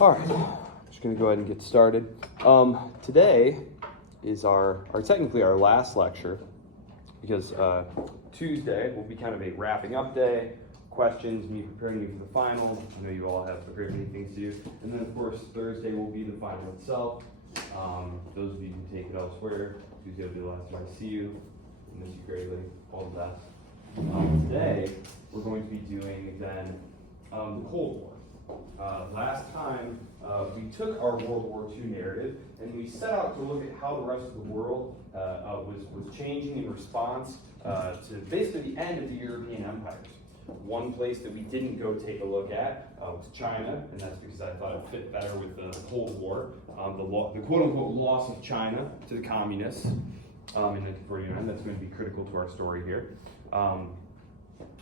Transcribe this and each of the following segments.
All right, I'm just going to go ahead and get started. Today is technically our last lecture, because Tuesday will be kind of a wrapping up day, questions, me preparing you for the final. I know you all have a great many things to do. And then, of course, Thursday will be the final itself. Those of you who take it elsewhere, Tuesday will be the last time I see you. I miss you greatly. All the best. Today, we're going to be doing, then, the Cold War. Last time, we took our World War II narrative and we set out to look at how the rest of the world was changing in response to basically the end of the European empires. One place that we didn't go take a look at was China, and that's because I thought it fit better with the Cold War, the quote-unquote loss of China to the communists in 1949. That's going to be critical to our story here.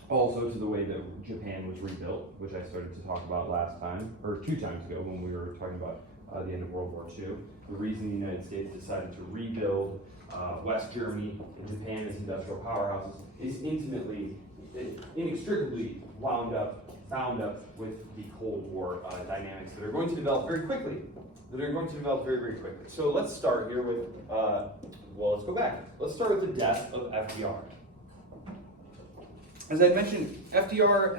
Also to the way that Japan was rebuilt, which I started to talk about last time, or 2 times ago when we were talking about the end of World War II. The reason the United States decided to rebuild West Germany and Japan as industrial powerhouses is inextricably bound up with the Cold War dynamics that are going to develop very quickly. Very, very quickly. So let's start here with, let's go back. Let's start with the death of FDR. As I mentioned, FDR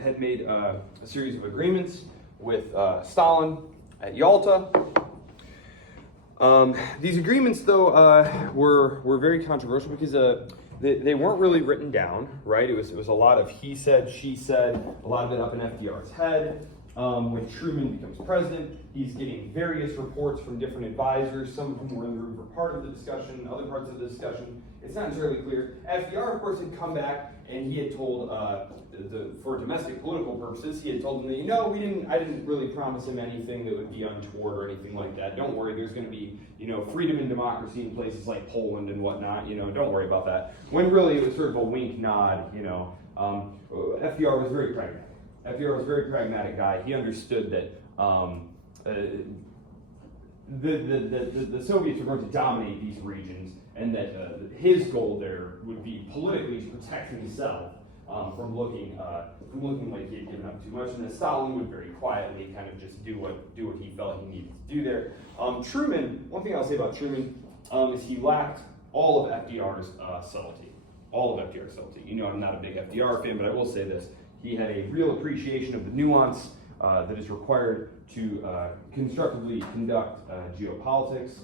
had made a series of agreements with Stalin at Yalta. These agreements, though, were very controversial because they weren't really written down, right? It was a lot of he said, she said, a lot of it up in FDR's head. When Truman becomes president, he's getting various reports from different advisors, some of whom were in the room for part of the discussion, other parts of the discussion. It's not entirely clear. FDR, of course, had come back and he had told, for domestic political purposes, he had told them that, I didn't really promise him anything that would be untoward or anything like that. Don't worry, there's going to be, freedom and democracy in places like Poland and whatnot. Don't worry about that. When really it was sort of a wink nod. FDR was very pragmatic. FDR was a very pragmatic guy. He understood that the Soviets were going to dominate these regions, and that his goal there would be politically to protect himself from looking like he had given up too much, and that Stalin would very quietly kind of just do what he felt he needed to do there. Truman, one thing I'll say about Truman is he lacked all of FDR's subtlety. All of FDR's subtlety. I'm not a big FDR fan, but I will say this. He had a real appreciation of the nuance that is required to constructively conduct geopolitics.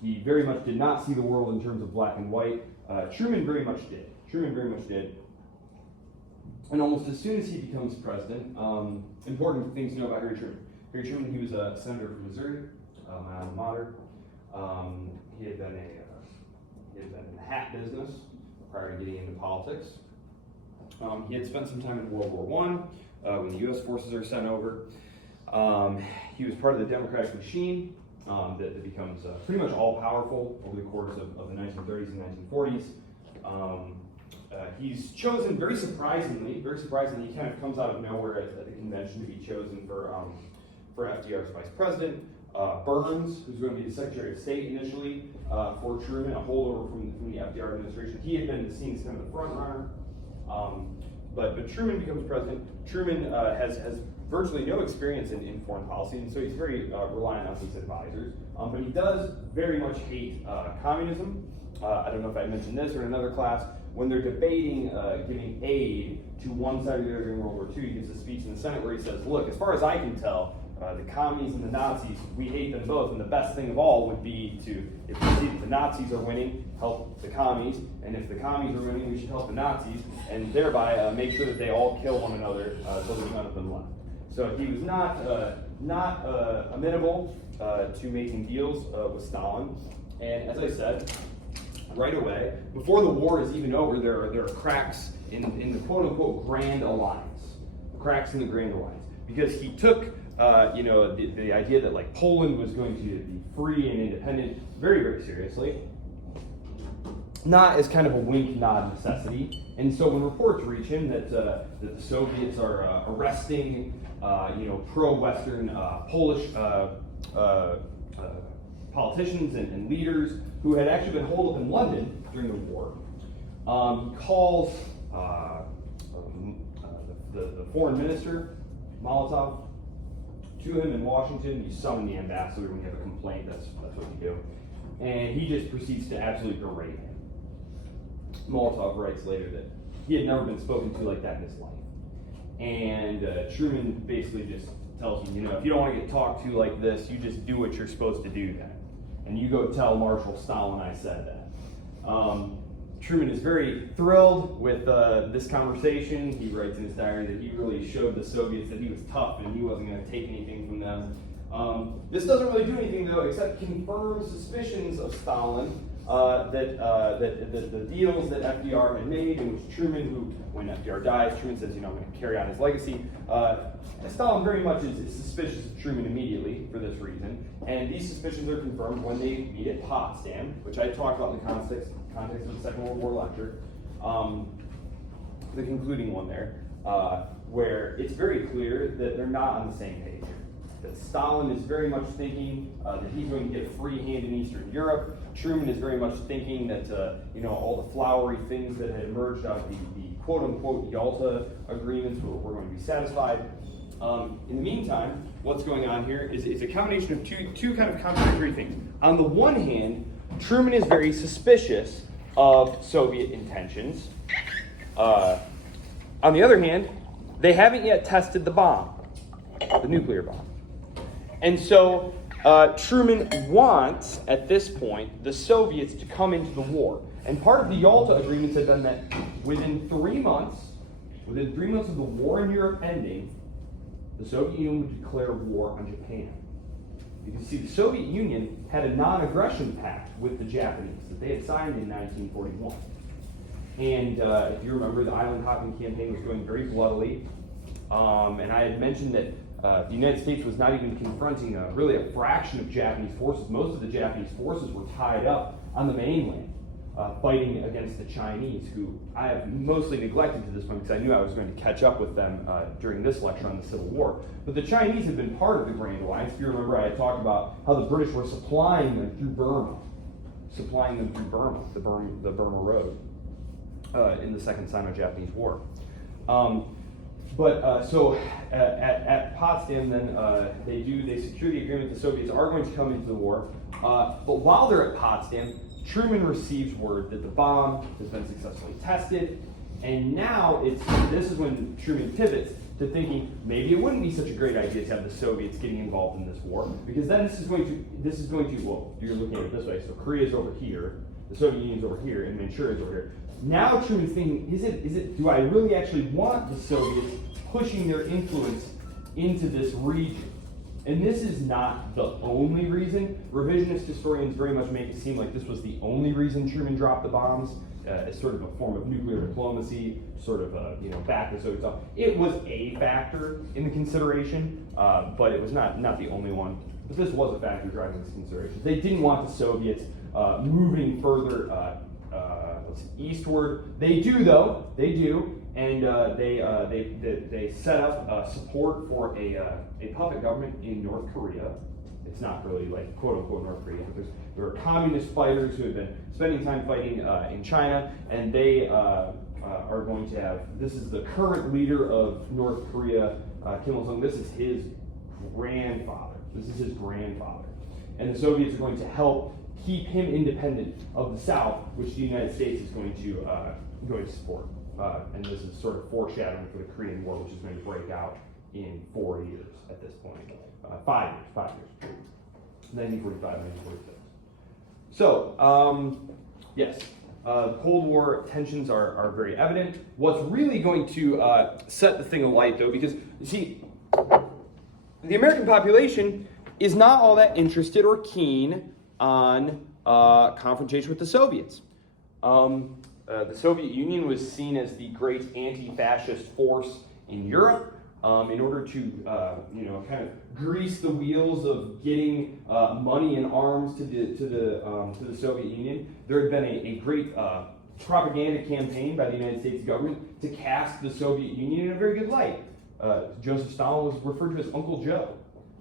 He very much did not see the world in terms of black and white. Truman very much did. And almost as soon as he becomes president, important things to know about Harry Truman. Harry Truman, he was a senator from Missouri, my alma mater. He had been in the hat business prior to getting into politics. He had spent some time in World War I when the U.S. forces are sent over. He was part of the Democratic machine that becomes pretty much all-powerful over the course of the 1930s and 1940s. He's chosen very surprisingly, he kind of comes out of nowhere at the convention to be chosen for FDR's vice president. Burns, who's going to be the Secretary of State initially for Truman, a holdover from the FDR administration. He had been seen as kind of the front runner. But Truman becomes president. Truman has virtually no experience in foreign policy, and so he's very reliant on his advisors. But he does very much hate communism. I don't know if I mentioned this or in another class. When they're debating giving aid to one side or the other during World War II, he gives a speech in the Senate where he says, look, as far as I can tell, the commies and the Nazis, we hate them both, and the best thing of all would be to, if we see that the Nazis are winning, help the commies, and if the commies are winning, we should help the Nazis, and thereby make sure that they all kill one another so there's none of them left. So he was not amenable to making deals with Stalin, and as I said, right away, before the war is even over, there are cracks in the quote-unquote Grand Alliance, because he took the idea that like Poland was going to be free and independent very, very seriously, not as kind of a wink nod necessity. And so when reports reach him that the Soviets are arresting pro-Western Polish politicians and leaders who had actually been holed up in London during the war, calls the foreign minister, Molotov, to him in Washington. You summon the ambassador when you have a complaint. That's what you do. And he just proceeds to absolutely berate him. Molotov writes later that he had never been spoken to like that in his life. And Truman basically just tells him, if you don't want to get talked to like this, you just do what you're supposed to do then. And you go tell Marshal Stalin I said that. Truman is very thrilled with this conversation. He writes in his diary that he really showed the Soviets that he was tough and he wasn't going to take anything from them. This doesn't really do anything, though, except confirm suspicions of Stalin that the deals that FDR had made, in which Truman, who, when FDR dies, Truman says, I'm going to carry on his legacy. Stalin very much is suspicious of Truman immediately for this reason, and these suspicions are confirmed when they meet at Potsdam, which I talked about in the context of the Second World War lecture, the concluding one there, where it's very clear that they're not on the same page. That Stalin is very much thinking that he's going to get a free hand in Eastern Europe. Truman is very much thinking that all the flowery things that had emerged out of the quote-unquote Yalta agreements were going to be satisfied. In the meantime, what's going on here is a combination of two kind of contradictory things. On the one hand, Truman is very suspicious of Soviet intentions. On the other hand, they haven't yet tested the bomb, the nuclear bomb. And so Truman wants, at this point, the Soviets to come into the war. And part of the Yalta agreements had been that within 3 months of the war in Europe ending, the Soviet Union would declare war on Japan. Because, see, the Soviet Union had a non-aggression pact with the Japanese that they had signed in 1941. And if you remember, the island hopping campaign was going very bloodily. And I had mentioned that the United States was not even confronting really a fraction of Japanese forces. Most of the Japanese forces were tied up on the mainland, fighting against the Chinese, who I have mostly neglected to this point because I knew I was going to catch up with them during this lecture on the Civil War. But the Chinese had been part of the Grand Alliance. If you remember, I had talked about how the British were supplying them through Burma, the Burma Road, in the Second Sino-Japanese War. So at Potsdam, then they secure the agreement. The Soviets are going to come into the war. But while they're at Potsdam, Truman receives word that the bomb has been successfully tested, and now this is when Truman pivots to thinking maybe it wouldn't be such a great idea to have the Soviets getting involved in this war, because then this is going to well, you're looking at it this way. So Korea's over here, the Soviet Union's over here, and Manchuria's over here. Now Truman's thinking, do I really actually want the Soviets pushing their influence into this region? And this is not the only reason. Revisionist historians very much make it seem like this was the only reason Truman dropped the bombs, as sort of a form of nuclear diplomacy, sort of back the Soviets off. It was a factor in the consideration, but it was not the only one. But this was a factor driving this consideration. They didn't want the Soviets moving further eastward. They do, though. They do, and they set up support for a puppet government in North Korea. It's not really like quote unquote North Korea, but there are communist fighters who have been spending time fighting in China, and they are going to have. This is the current leader of North Korea, Kim Il-sung. This is his grandfather. And the Soviets are going to help keep him independent of the South, which the United States is going to support. And this is sort of foreshadowing for the Korean War, which is going to break out in 4 years at this point. 5 years. 1945, 1946. So, yes, Cold War tensions are very evident. What's really going to set the thing alight, though, because, you see, the American population is not all that interested or keen on confrontation with the Soviets. The Soviet Union was seen as the great anti-fascist force in Europe. In order to, kind of grease the wheels of getting money and arms to the Soviet Union, there had been a great propaganda campaign by the United States government to cast the Soviet Union in a very good light. Joseph Stalin was referred to as Uncle Joe.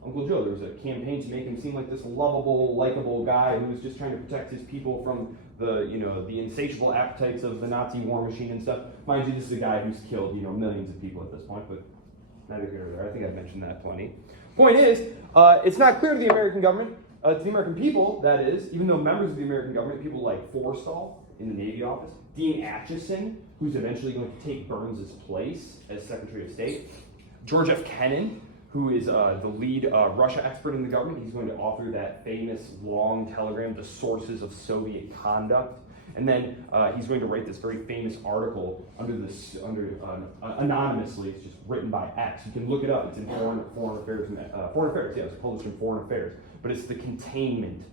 There was a campaign to make him seem like this lovable, likable guy who was just trying to protect his people from the insatiable appetites of the Nazi war machine and stuff. Mind you, this is a guy who's killed, millions of people at this point, but neither here nor there. I think I've mentioned that plenty. Point is, it's not clear to the American government, to the American people, that is, even though members of the American government, people like Forrestal in the Navy office, Dean Acheson, who's eventually going to take Burns' place as Secretary of State, George F. Kennan, who is the lead Russia expert in the government. He's going to author that famous long telegram, The Sources of Soviet Conduct. And then he's going to write this very famous article anonymously. It's just written by X. You can look it up. It's in Foreign Affairs. Yeah, it's published in Foreign Affairs. But it's the containment,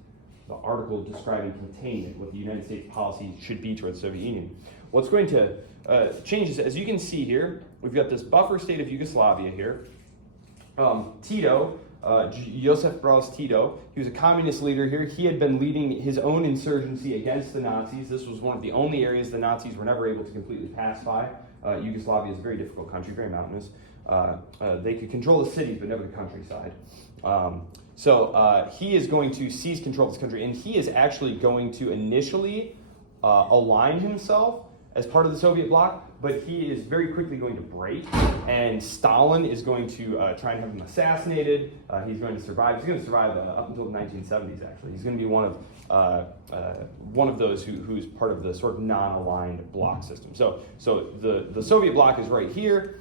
the article describing containment, what the United States policy should be towards the Soviet Union. What's going to change is, as you can see here, we've got this buffer state of Yugoslavia here. Tito, Joseph Broz Tito, he was a communist leader here. He had been leading his own insurgency against the Nazis. This was one of the only areas the Nazis were never able to completely pacify. Yugoslavia is a very difficult country, very mountainous. They could control the cities, but never the countryside. So he is going to seize control of this country, and he is actually going to initially align himself as part of the Soviet bloc, but he is very quickly going to break, and Stalin is going to try and have him assassinated. He's going to survive. He's going to survive up until the 1970s, actually. He's going to be one of those who's part of the sort of non-aligned bloc system. So the Soviet bloc is right here.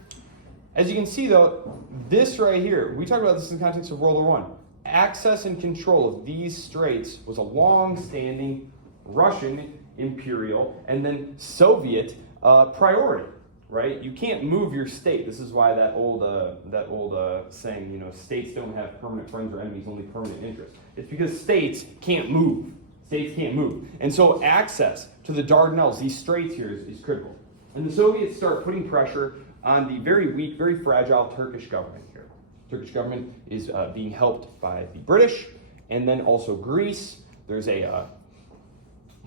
As you can see, though, this right here, we talked about this in the context of World War I. Access and control of these straits was a long-standing Russian imperial and then Soviet priority, right? You can't move your state. This is why that old saying, states don't have permanent friends or enemies, only permanent interests. It's because states can't move. States can't move. And so access to the Dardanelles, these straits here, is critical. And the Soviets start putting pressure on the very weak, very fragile Turkish government here. Turkish government is being helped by the British and then also Greece. There's a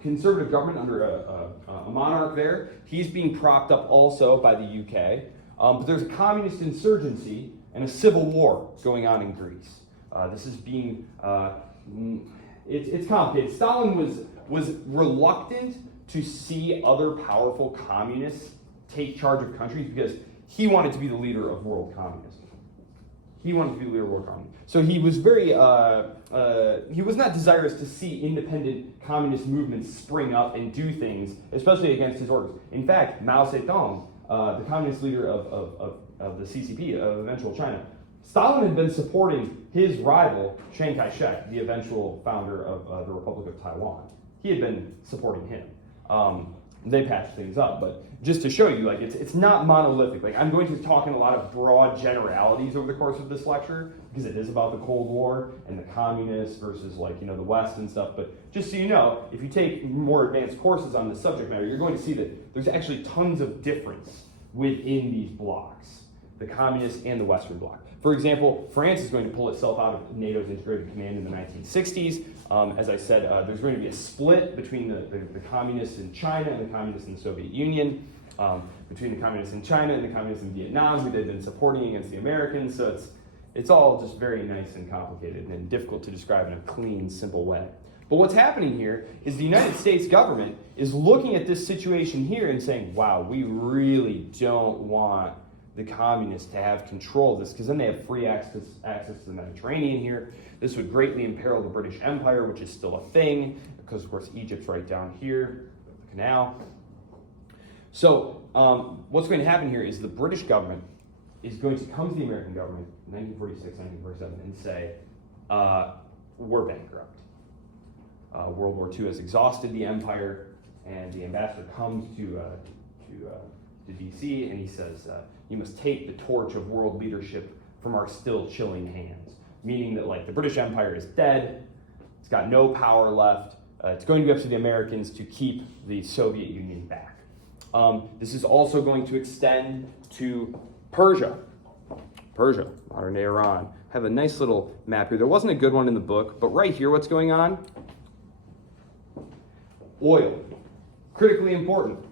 conservative government under a monarch there. He's being propped up also by the UK. But there's a communist insurgency and a civil war going on in Greece. This is being, it's complicated. Stalin was reluctant to see other powerful communists take charge of countries because he wanted to be the leader of world communism. So he was very, he was not desirous to see independent communist movements spring up and do things, especially against his orders. In fact, Mao Zedong, the communist leader of the CCP, of eventual China, Stalin had been supporting his rival, Chiang Kai-shek, the eventual founder of the Republic of Taiwan. He had been supporting him. They patched things up, but just to show you, it's not monolithic. I'm going to talk in a lot of broad generalities over the course of this lecture because it is about the Cold War and the communists versus the West and stuff. But just so you know, if you take more advanced courses on this subject matter, you're going to see that there's actually tons of difference within these blocs, the communist and the Western bloc. For example, France is going to pull itself out of NATO's integrated command in the 1960s. As I said, there's going to be a split between the communists in China and the communists in the Soviet Union, between the communists in China and the communists in Vietnam, who they've been supporting against the Americans. So it's all just very nice and complicated and difficult to describe in a clean, simple way. But what's happening here is the United States government is looking at this situation here and saying, wow, we really don't want the communists to have control of this, because then they have free access to the Mediterranean here. This would greatly imperil the British Empire, which is still a thing, because of course Egypt's right down here, the canal. So what's going to happen here is the British government is going to come to the American government in 1946, 1947 and say, we're bankrupt. World War II has exhausted the empire, and the ambassador comes to DC and he says, you must take the torch of world leadership from our still chilling hands. Meaning that the British Empire is dead, it's got no power left, it's going to be up to the Americans to keep the Soviet Union back. This is also going to extend to Persia, modern day Iran. I have a nice little map here. There wasn't a good one in the book, but right here, what's going on? Oil, critically important.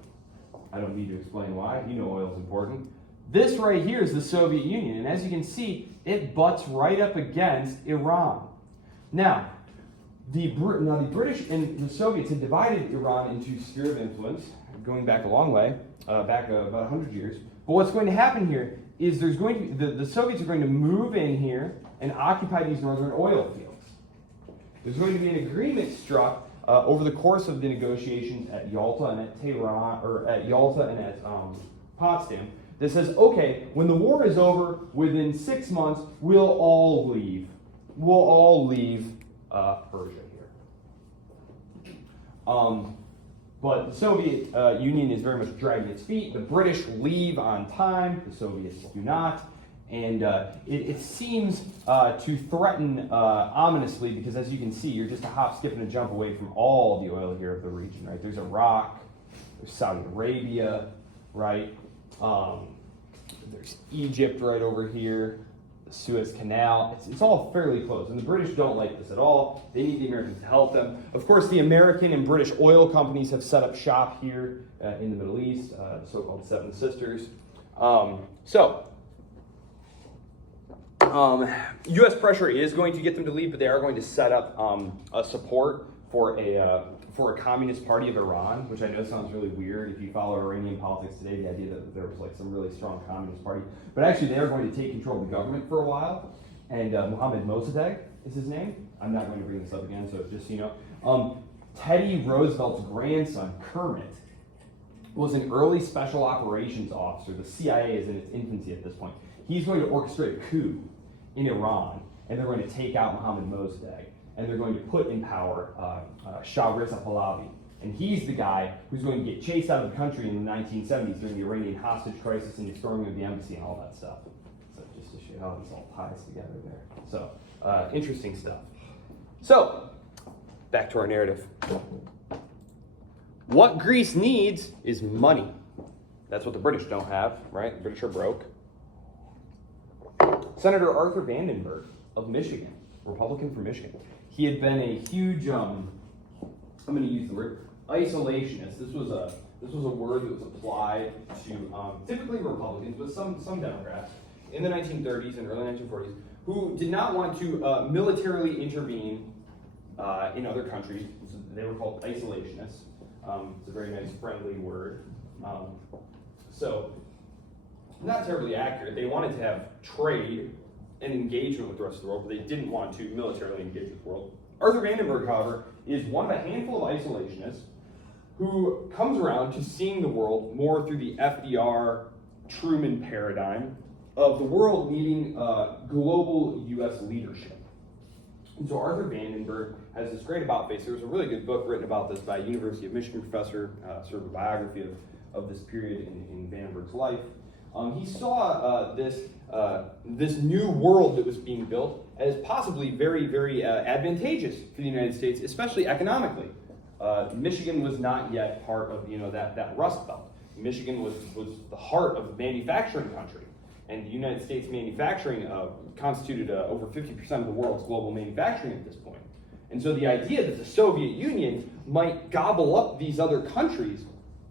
I don't need to explain why. You know oil is important. This right here is the Soviet Union, and as you can see, it butts right up against Iran. Now, the British and the Soviets had divided Iran into sphere of influence, going back a long way, back about 100 years. But what's going to happen here is there's going to be, the Soviets are going to move in here and occupy these northern oil fields. There's going to be an agreement struck over the course of the negotiations at Yalta and at Tehran, or at Yalta and at Potsdam, that says, okay, when the war is over, within 6 months, we'll all leave. We'll all leave Persia here. But the Soviet Union is very much dragging its feet. The British leave on time. The Soviets do not. And it seems to threaten ominously, because as you can see, you're just a hop, skip, and a jump away from all the oil here of the region, right? There's Iraq, there's Saudi Arabia, right? There's Egypt right over here, the Suez Canal. It's all fairly close, and the British don't like this at all. They need the Americans to help them. Of course, the American and British oil companies have set up shop here in the Middle East, the so-called Seven Sisters. U.S. pressure is going to get them to leave, but they are going to set up a support for a communist party of Iran, which I know sounds really weird if you follow Iranian politics today, the idea that there was like some really strong communist party. But actually they are going to take control of the government for a while, and Mohammad Mossadegh is his name. I'm not going to bring this up again, so just so you know. Teddy Roosevelt's grandson, Kermit, was an early special operations officer. The CIA is in its infancy at this point. He's going to orchestrate a coup in Iran, and they're going to take out Mohammad Mossadegh, and they're going to put in power Shah Reza Pahlavi. And he's the guy who's going to get chased out of the country in the 1970s during the Iranian hostage crisis and the storming of the embassy and all that stuff. So just to show you how this all ties together there. So, interesting stuff. So, back to our narrative. What Greece needs is money. That's what the British don't have, right? The British are broke. Senator Arthur Vandenberg of Michigan, Republican from Michigan. He had been a huge, I'm going to use the word isolationist. This was a word that was applied to typically Republicans, but some Democrats in the 1930s and early 1940s who did not want to militarily intervene in other countries. So they were called isolationists. It's a very nice, friendly word. So, not terribly accurate. They wanted to have trade and engagement with the rest of the world, but they didn't want to militarily engage with the world. Arthur Vandenberg, however, is one of a handful of isolationists who comes around to seeing the world more through the FDR Truman paradigm of the world needing global U.S. leadership. And so Arthur Vandenberg has this great about face. There was a really good book written about this by a University of Michigan professor, sort of a biography of this period in Vandenberg's life. He saw this new world that was being built as possibly very, very advantageous for the United States, especially economically. Michigan was not yet part of that Rust Belt. Michigan was the heart of the manufacturing country, and the United States manufacturing constituted over 50% of the world's global manufacturing at this point. And so the idea that the Soviet Union might gobble up these other countries,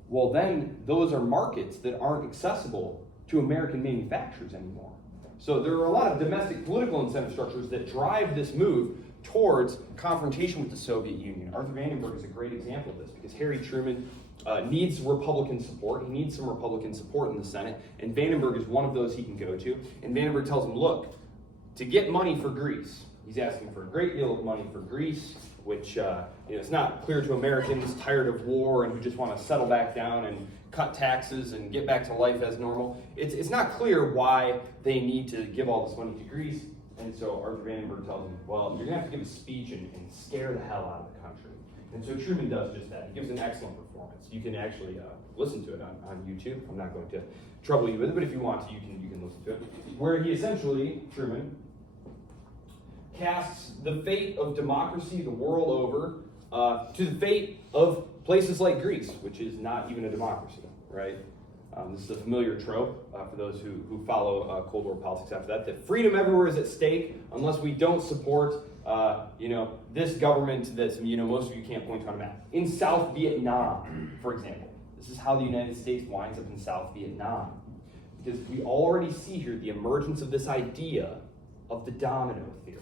well then those are markets that aren't accessible to American manufacturers anymore. So there are a lot of domestic political incentive structures that drive this move towards confrontation with the Soviet Union. Arthur Vandenberg is a great example of this because Harry Truman needs Republican support. He needs some Republican support in the Senate, and Vandenberg is one of those he can go to. And Vandenberg tells him, look, to get money for Greece, he's asking for a great deal of money for Greece, which it's not clear to Americans tired of war and who just want to settle back down and cut taxes and get back to life as normal. It's not clear why they need to give all this money to Greece. And so Arthur Vandenberg tells him, well, you're going to have to give a speech and scare the hell out of the country. And so Truman does just that. He gives an excellent performance. You can actually listen to it on YouTube. I'm not going to trouble you with it, but if you want to, you can listen to it. Where he essentially, Truman, casts the fate of democracy the world over to the fate of places like Greece, which is not even a democracy, right? This is a familiar trope for those who follow Cold War politics after that freedom everywhere is at stake unless we don't support, this government that, most of you can't point to on a map. In South Vietnam, for example, this is how the United States winds up in South Vietnam. Because we already see here the emergence of this idea of the domino theory.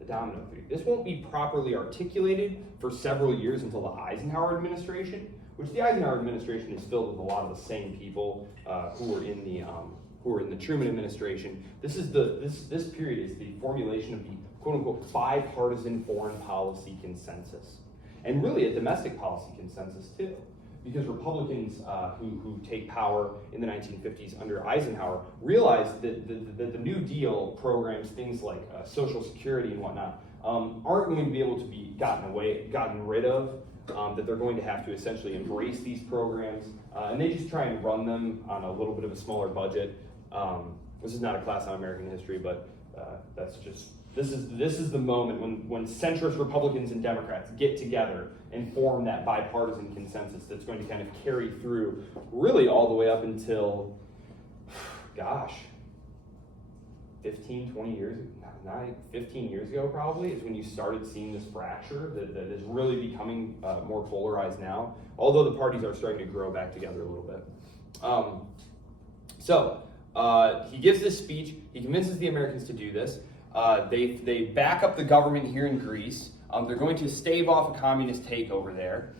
The domino theory. This won't be properly articulated for several years until the Eisenhower administration, which the Eisenhower administration is filled with a lot of the same people who were in the Truman administration. This period is the formulation of the quote-unquote bipartisan foreign policy consensus, and really a domestic policy consensus too, because Republicans who take power in the 1950s under Eisenhower realized that the New Deal programs, things like Social Security and whatnot, aren't going to be able to be gotten rid of, that they're going to have to essentially embrace these programs, and they just try and run them on a little bit of a smaller budget. This is not a class on American history, but this is the moment when centrist Republicans and Democrats get together and form that bipartisan consensus that's going to kind of carry through really all the way up until, 15 years ago probably, is when you started seeing this fracture that is really becoming more polarized now, although the parties are starting to grow back together a little bit. He gives this speech, he convinces the Americans to do this. They back up the government here in Greece. They're going to stave off a communist takeover there.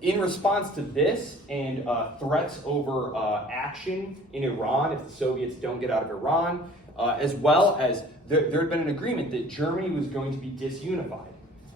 In response to this and threats over action in Iran if the Soviets don't get out of Iran, as well as there had been an agreement that Germany was going to be disunified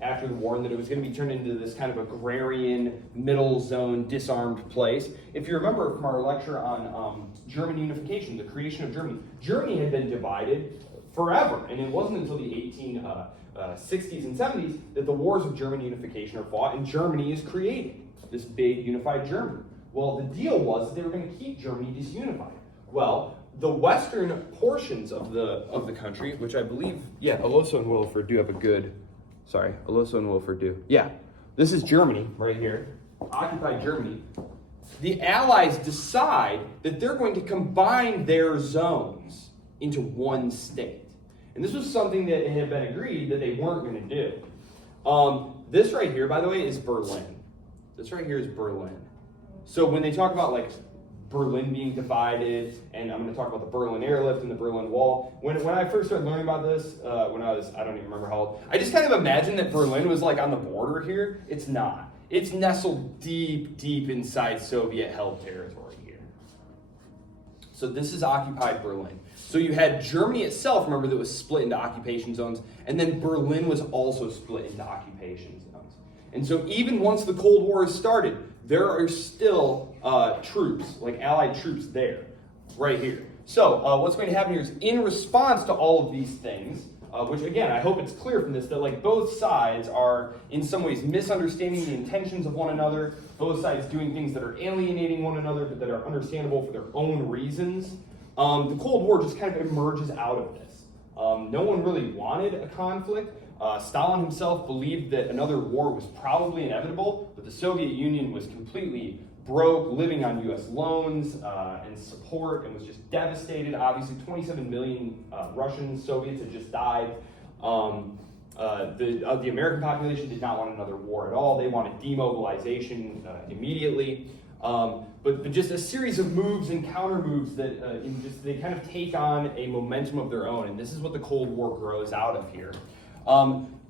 after the war, and that it was going to be turned into this kind of agrarian, middle zone, disarmed place. If you remember from our lecture on German unification, the creation of Germany, Germany had been divided forever, and it wasn't until the 1860s and 70s that the wars of German unification are fought, and Germany is created, this big unified Germany. Well, the deal was that they were going to keep Germany disunified. Well, the western portions of the country, which I believe, Oloso and Wilford do have a good, Oloso and Wilford do. Yeah, this is Germany right here, occupied Germany. The Allies decide that they're going to combine their zones into one state. And this was something that had been agreed that they weren't going to do. This right here, by the way, is Berlin. This right here is Berlin. So when they talk about like Berlin being divided, and I'm going to talk about the Berlin airlift and the Berlin Wall. When I first started learning about this, when I don't even remember how old, I just kind of imagined that Berlin was like on the border here. It's not. It's nestled deep, deep inside Soviet-held territory here. So this is occupied Berlin. So you had Germany itself, remember, that was split into occupation zones, and then Berlin was also split into occupation zones. And so even once the Cold War has started, there are still troops, like Allied troops there, right here. So what's going to happen here is, in response to all of these things, which again, I hope it's clear from this, that like both sides are in some ways misunderstanding the intentions of one another, both sides doing things that are alienating one another, but that are understandable for their own reasons. The Cold War just kind of emerges out of this. No one really wanted a conflict. Stalin himself believed that another war was probably inevitable, but the Soviet Union was completely broke, living on U.S. loans and support, and was just devastated. Obviously, 27 million Russian Soviets had just died. The American population did not want another war at all. They wanted demobilization immediately. But just a series of moves and counter moves that they kind of take on a momentum of their own, and this is what the Cold War grows out of here.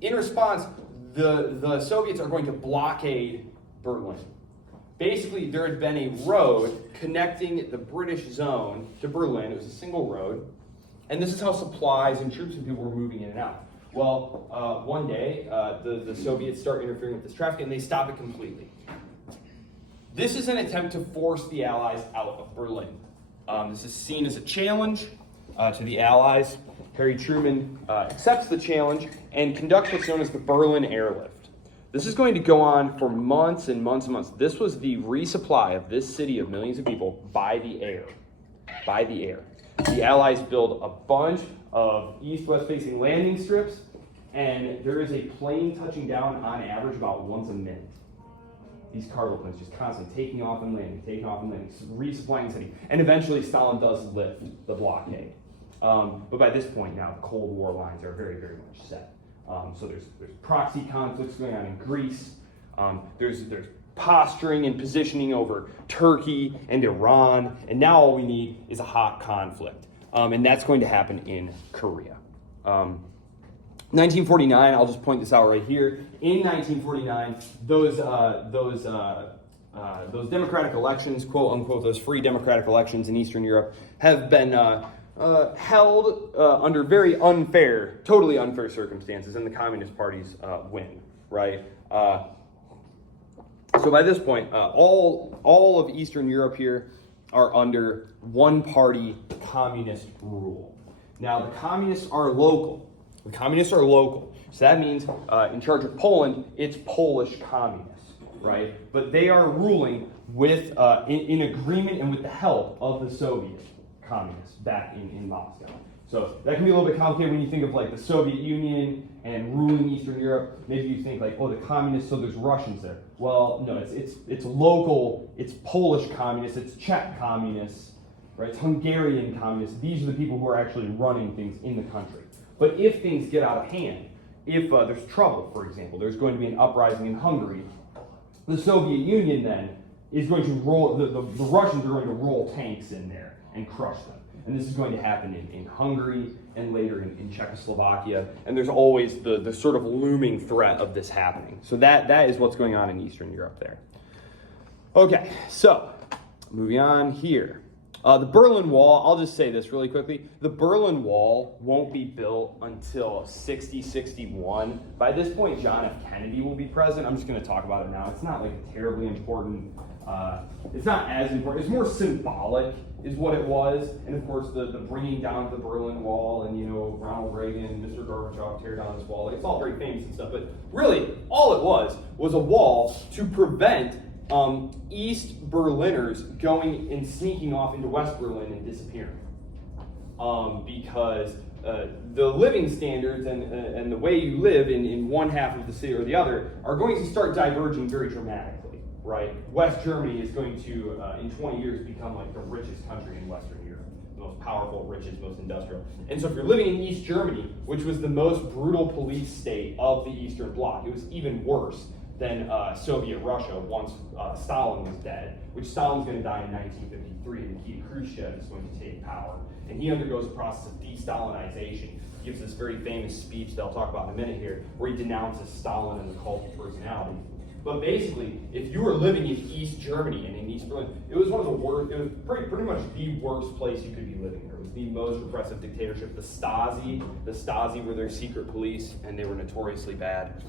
In response, the Soviets are going to blockade Berlin. Basically, there had been a road connecting the British zone to Berlin. It was a single road, and this is how supplies and troops and people were moving in and out. Well, one day, the Soviets start interfering with this traffic, and they stop it completely. This is an attempt to force the Allies out of Berlin. This is seen as a challenge to the Allies. Harry Truman accepts the challenge and conducts what's known as the Berlin airlift. This is going to go on for months and months and months. This was the resupply of this city of millions of people by the air. By the air. The Allies build a bunch of east-west facing landing strips, and there is a plane touching down on average about once a minute. These cargo planes just constantly taking off and landing, resupplying the city. And eventually Stalin does lift the blockade. But by this point now, the Cold War lines are very, very much set. So there's proxy conflicts going on in Greece. There's posturing and positioning over Turkey and Iran. And now all we need is a hot conflict. And that's going to happen in Korea. 1949, I'll just point this out right here. In 1949, those democratic elections, quote unquote, those free democratic elections in Eastern Europe have been held under very unfair, totally unfair circumstances, and the Communist parties win, right? So by this point, all of Eastern Europe here are under one-party communist rule. Now, the communists are local. The communists are local. So that means in charge of Poland, it's Polish communists, right? But they are ruling with in agreement and with the help of the Soviet communists back in Moscow. So that can be a little bit complicated when you think of like the Soviet Union and ruling Eastern Europe. Maybe you think like, oh, the communists, so there's Russians there. Well, no, it's local, it's Polish communists, it's Czech communists, right? It's Hungarian communists. These are the people who are actually running things in the country. But if things get out of hand, if there's trouble, for example, there's going to be an uprising in Hungary, the Soviet Union then is going to roll, the Russians are going to roll tanks in there and crush them. And this is going to happen in Hungary and later in Czechoslovakia. And there's always the sort of looming threat of this happening. So that is what's going on in Eastern Europe there. Okay, so moving on here. The Berlin Wall, I'll just say this really quickly. The Berlin Wall won't be built until 60-61. By this point, John F. Kennedy will be president. I'm just going to talk about it now. It's not like a terribly important, it's not as important. It's more symbolic is what it was. And of course, the bringing down of the Berlin Wall and, Ronald Reagan and Mr. Gorbachev tear down this wall. It's all very famous and stuff. But really, all it was a wall to prevent East Berliners going and sneaking off into West Berlin and disappearing, because the living standards and the way you live in one half of the city or the other are going to start diverging very dramatically, right? West Germany is going to, in 20 years, become like the richest country in Western Europe, the most powerful, richest, most industrial. And so if you're living in East Germany, which was the most brutal police state of the Eastern Bloc, it was even worse than Soviet Russia once Stalin was dead, which Stalin's going to die in 1953, and Nikita Khrushchev is going to take power. And he undergoes a process of de-Stalinization. He gives this very famous speech that I'll talk about in a minute here, where he denounces Stalin and the cult of personality. But basically, if you were living in East Germany and in East Berlin, it was one of the worst, it was pretty much the worst place you could be living there. It was the most repressive dictatorship. The Stasi were their secret police, and they were notoriously bad.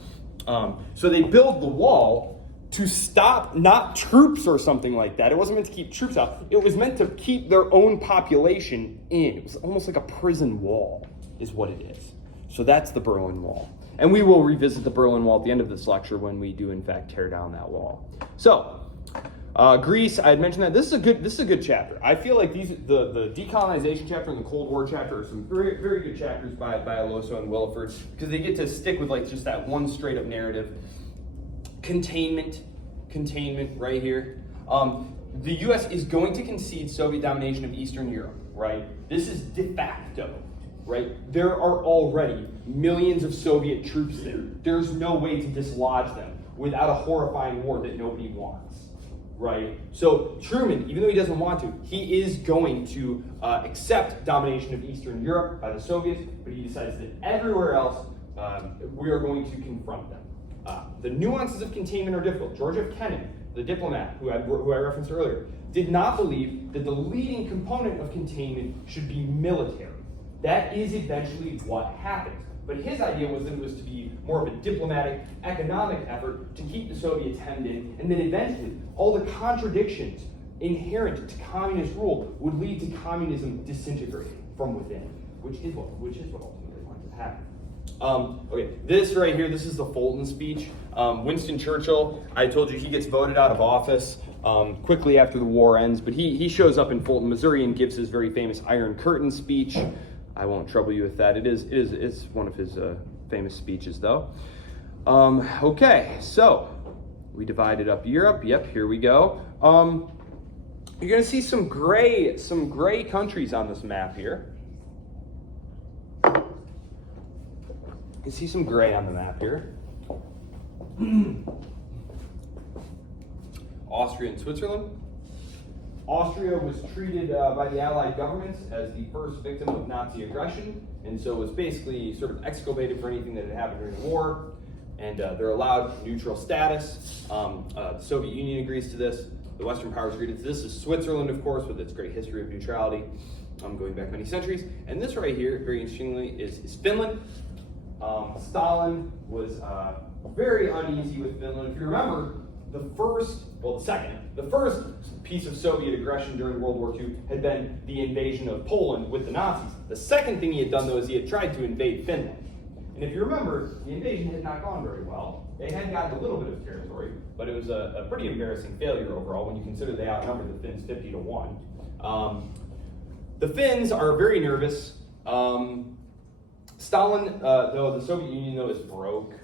So they build the wall to stop not troops or something like that. It wasn't meant to keep troops out. It was meant to keep their own population in. It was almost like a prison wall is what it is. So that's the Berlin Wall. And we will revisit the Berlin Wall at the end of this lecture when we do in fact tear down that wall. So Greece, I had mentioned that this is a good chapter. I feel like the decolonization chapter and the Cold War chapter are some very, very good chapters by Aloso and Willeford, because they get to stick with like just that one straight up narrative. Containment right here. The U.S. is going to concede Soviet domination of Eastern Europe, right? This is de facto, right? There are already millions of Soviet troops there. There's no way to dislodge them without a horrifying war that nobody wants. Right? So Truman, even though he doesn't want to, he is going to accept domination of Eastern Europe by the Soviets, but he decides that everywhere else, we are going to confront them. The nuances of containment are difficult. George F. Kennan, the diplomat who I referenced earlier, did not believe that the leading component of containment should be military. That is eventually what happens. But his idea was that it was to be more of a diplomatic, economic effort to keep the Soviets hemmed in, and then eventually all the contradictions inherent to communist rule would lead to communism disintegrating from within, which is what ultimately wanted to happen. Okay, this right here, this is the Fulton speech. Winston Churchill, I told you he gets voted out of office quickly after the war ends, but he shows up in Fulton, Missouri, and gives his very famous Iron Curtain speech. I won't trouble you with that. It's one of his famous speeches, though. Okay, so we divided up Europe. Yep, here we go. You're going to see some gray countries on this map here. You can see some gray on the map here. Austria and Switzerland. Austria was treated by the Allied governments as the first victim of Nazi aggression, and so was basically sort of excluded for anything that had happened during the war, and they're allowed neutral status. The Soviet Union agrees to this. The Western powers agree to this. This is Switzerland, of course, with its great history of neutrality, going back many centuries. And this right here, very interestingly, is Finland. Stalin was very uneasy with Finland. If you remember, the first piece of Soviet aggression during World War II had been the invasion of Poland with the Nazis. The second thing he had done, though, is he had tried to invade Finland. And if you remember, the invasion had not gone very well. They had gotten a little bit of territory, but it was a pretty embarrassing failure overall when you consider they outnumbered the Finns 50-1. The Finns are very nervous. Stalin, though the Soviet Union though is broke,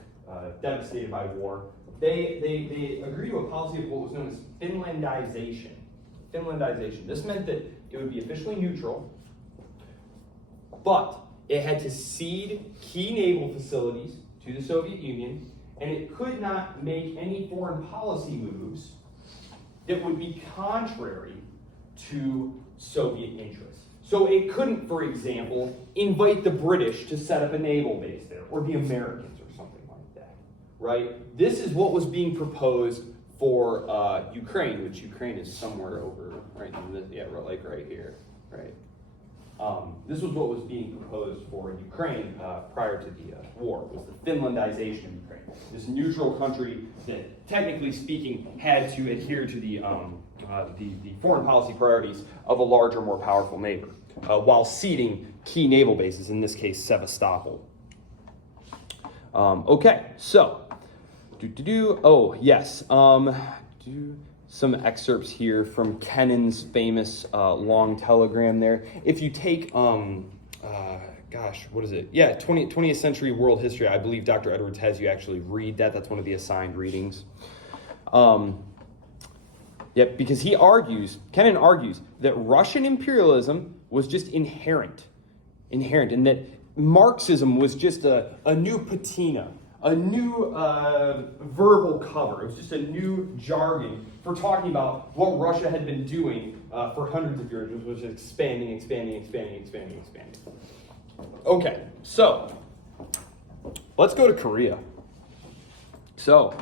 devastated by war, they agree to a policy of what was known as Finlandization. Finlandization. This meant that it would be officially neutral, but it had to cede key naval facilities to the Soviet Union, and it could not make any foreign policy moves that would be contrary to Soviet interests. So it couldn't, for example, invite the British to set up a naval base there, or the Americans, or something like that, right? This is what was being proposed for Ukraine, which Ukraine is somewhere over, right, like right here, right? This was what was being proposed for Ukraine prior to the war, was the Finlandization of Ukraine. This neutral country that, technically speaking, had to adhere to the foreign policy priorities of a larger, more powerful neighbor, while ceding key naval bases, in this case, Sevastopol. Okay, so, oh, yes, some excerpts here from Kennan's famous long telegram there. If you take, what is it? Yeah, 20th century world history. I believe Dr. Edwards has you actually read that. That's one of the assigned readings. Because Kennan argues that Russian imperialism was just inherent, and that Marxism was just a new patina, a new verbal cover. It was just a new jargon for talking about what Russia had been doing for hundreds of years, which was expanding. Okay, so let's go to Korea. So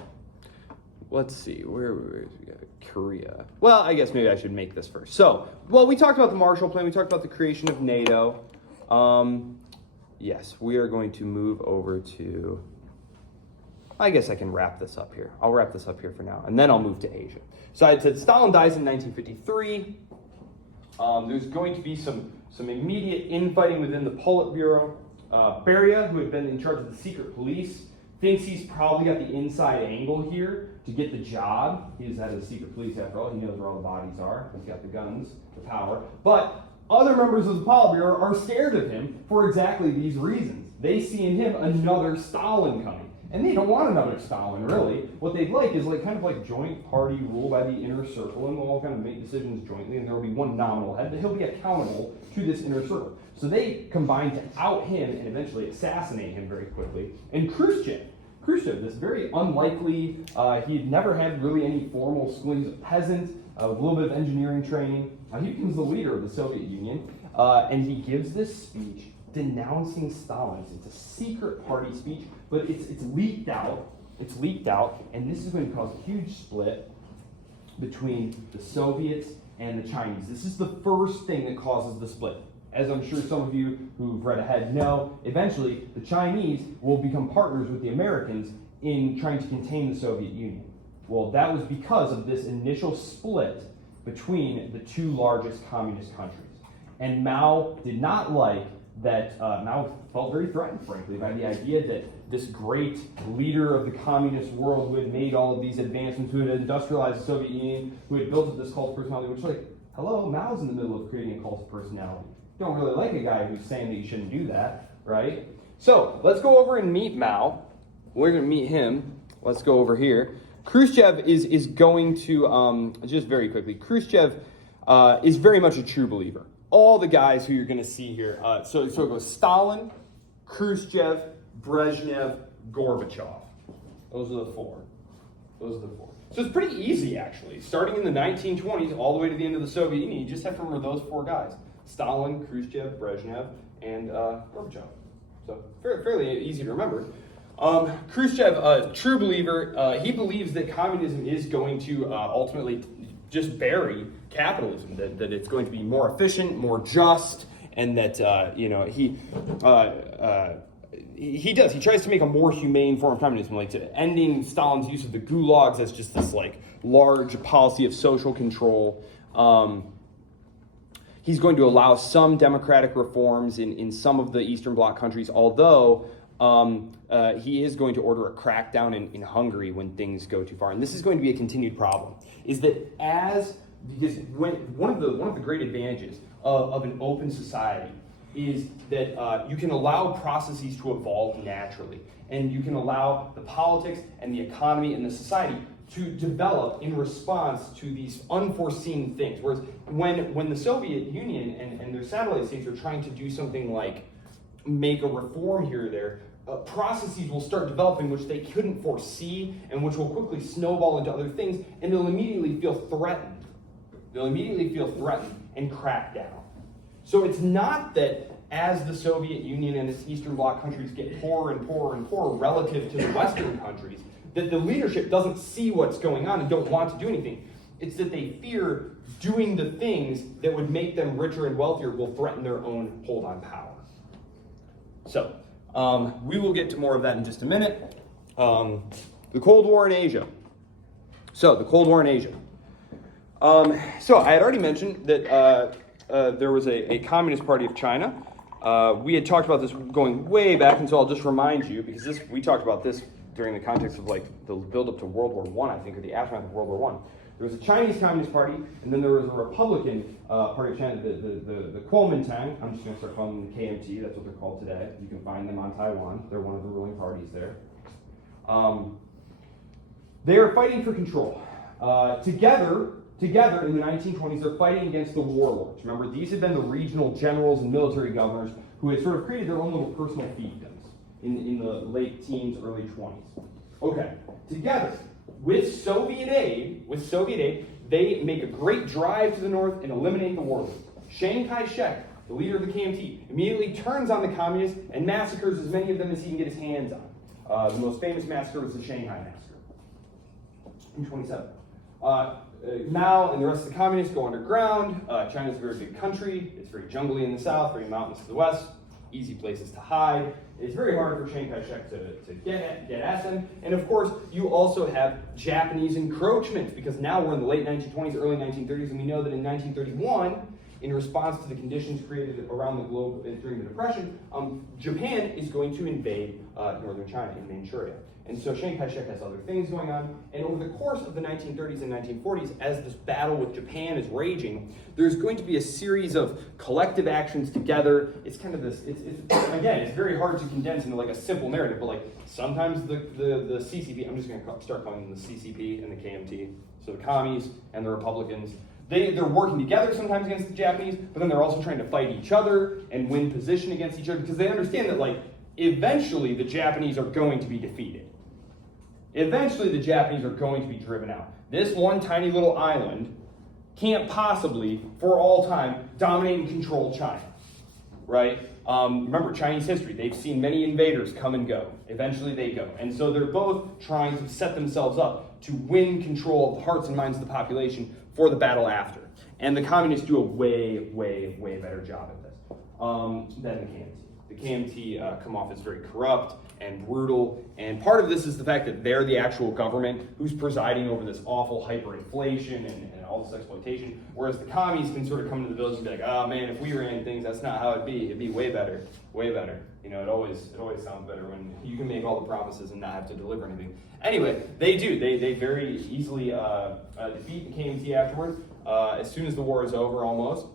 let's see, where we got Korea. Well, I guess maybe I should make this first. So, we talked about the Marshall Plan. We talked about the creation of NATO. Yes, we are going to move over to, I guess I can wrap this up here. I'll wrap this up here for now, and then I'll move to Asia. So I said Stalin dies in 1953. There's going to be some immediate infighting within the Politburo. Beria, who had been in charge of the secret police, thinks he's probably got the inside angle here to get the job. He's head of the secret police after all. He knows where all the bodies are. He's got the guns, the power. But other members of the Politburo are scared of him for exactly these reasons. They see in him another Stalin coming. And they don't want another Stalin, really. What they'd like is kind of joint party rule by the inner circle, and we'll all kind of make decisions jointly, and there will be one nominal head, but he'll be accountable to this inner circle. So they combine to out him and eventually assassinate him very quickly. And Khrushchev, this very unlikely, he'd never had really any formal schooling. He's a peasant with a little bit of engineering training. He becomes the leader of the Soviet Union, and he gives this speech denouncing Stalin. It's a secret party speech, but it's leaked out. It's leaked out, and this is going to cause a huge split between the Soviets and the Chinese. This is the first thing that causes the split. As I'm sure some of you who've read ahead know, eventually the Chinese will become partners with the Americans in trying to contain the Soviet Union. Well, that was because of this initial split between the two largest communist countries. And Mao did not like that. Mao felt very threatened, frankly, by the idea that this great leader of the communist world who had made all of these advancements, who had industrialized the Soviet Union, who had built up this cult of personality, which hello, Mao's in the middle of creating a cult of personality. You don't really like a guy who's saying that you shouldn't do that, right? So let's go over and meet Mao. We're going to meet him. Let's go over here. Khrushchev is going to, just very quickly, Khrushchev is very much a true believer. All the guys who you're going to see here, so it goes Stalin, Khrushchev, Brezhnev, Gorbachev. Those are the four. Those are the four. So it's pretty easy, actually. Starting in the 1920s all the way to the end of the Soviet Union, you just have to remember those four guys. Stalin, Khrushchev, Brezhnev, and Gorbachev. So fairly easy to remember. Khrushchev, a true believer, he believes that communism is going to ultimately just bury capitalism, that it's going to be more efficient, more just, and that he tries to make a more humane form of communism, like to ending Stalin's use of the gulags as just this like large policy of social control. He's going to allow some democratic reforms in some of the Eastern Bloc countries, although he is going to order a crackdown in Hungary when things go too far. And this is going to be a continued problem, is that one of the great advantages of an open society is that you can allow processes to evolve naturally, and you can allow the politics and the economy and the society to develop in response to these unforeseen things. Whereas when the Soviet Union and their satellite states are trying to do something like make a reform here or there, processes will start developing which they couldn't foresee and which will quickly snowball into other things, and they'll immediately feel threatened. They'll immediately feel threatened and crack down. So it's not that as the Soviet Union and its Eastern Bloc countries get poorer and poorer and poorer relative to the Western countries, that the leadership doesn't see what's going on and don't want to do anything. It's that they fear doing the things that would make them richer and wealthier will threaten their own hold on power. So, we will get to more of that in just a minute. The Cold War in Asia. So, the Cold War in Asia. So, I had already mentioned that there was a Communist Party of China. We had talked about this going way back, and so I'll just remind you, because we talked about this during the context of like the build-up to World War I, I think, or the aftermath of World War I. There was a Chinese Communist Party, and then there was a Republican Party of China, the Kuomintang. I'm just going to start calling them KMT. That's what they're called today. You can find them on Taiwan. They're one of the ruling parties there. They are fighting for control. Together in the 1920s, they're fighting against the warlords. Remember, these had been the regional generals and military governors who had sort of created their own little personal fiefdoms in the late teens, early 20s. Okay, together, with Soviet aid, they make a great drive to the north and eliminate the warlords. Chiang Kai-shek, the leader of the KMT, immediately turns on the communists and massacres as many of them as he can get his hands on. The most famous massacre was the Shanghai Massacre in 1927. Mao and the rest of the communists go underground. China's a very big country. It's very jungly in the south, very mountainous to the west. Easy places to hide. It's very hard for Chiang Kai-shek to get at them. And of course, you also have Japanese encroachment, because now we're in the late 1920s, early 1930s, and we know that in 1931, in response to the conditions created around the globe during the Depression, Japan is going to invade northern China in Manchuria. And so Chiang Kai-shek has other things going on. And over the course of the 1930s and 1940s, as this battle with Japan is raging, there's going to be a series of collective actions together. It's kind of this, it's very hard to condense into like a simple narrative, but like sometimes the CCP, I'm just going to start calling them the CCP and the KMT, so the commies and the Republicans, they're working together sometimes against the Japanese, but then they're also trying to fight each other and win position against each other, because they understand that like eventually the Japanese are going to be defeated. Eventually, the Japanese are going to be driven out. This one tiny little island can't possibly, for all time, dominate and control China, right? Remember, Chinese history, they've seen many invaders come and go. Eventually, they go. And so they're both trying to set themselves up to win control of the hearts and minds of the population for the battle after. And the communists do a way, way, way better job at this than the KMT. The KMT come off as very corrupt and brutal, and part of this is the fact that they're the actual government who's presiding over this awful hyperinflation and all this exploitation, whereas the commies can sort of come into the village and be like, oh man, if we ran things, that's not how it'd be way better, way better. You know, it always sounds better when you can make all the promises and not have to deliver anything. Anyway, they do. They very easily defeat the KMT afterwards, as soon as the war is over almost.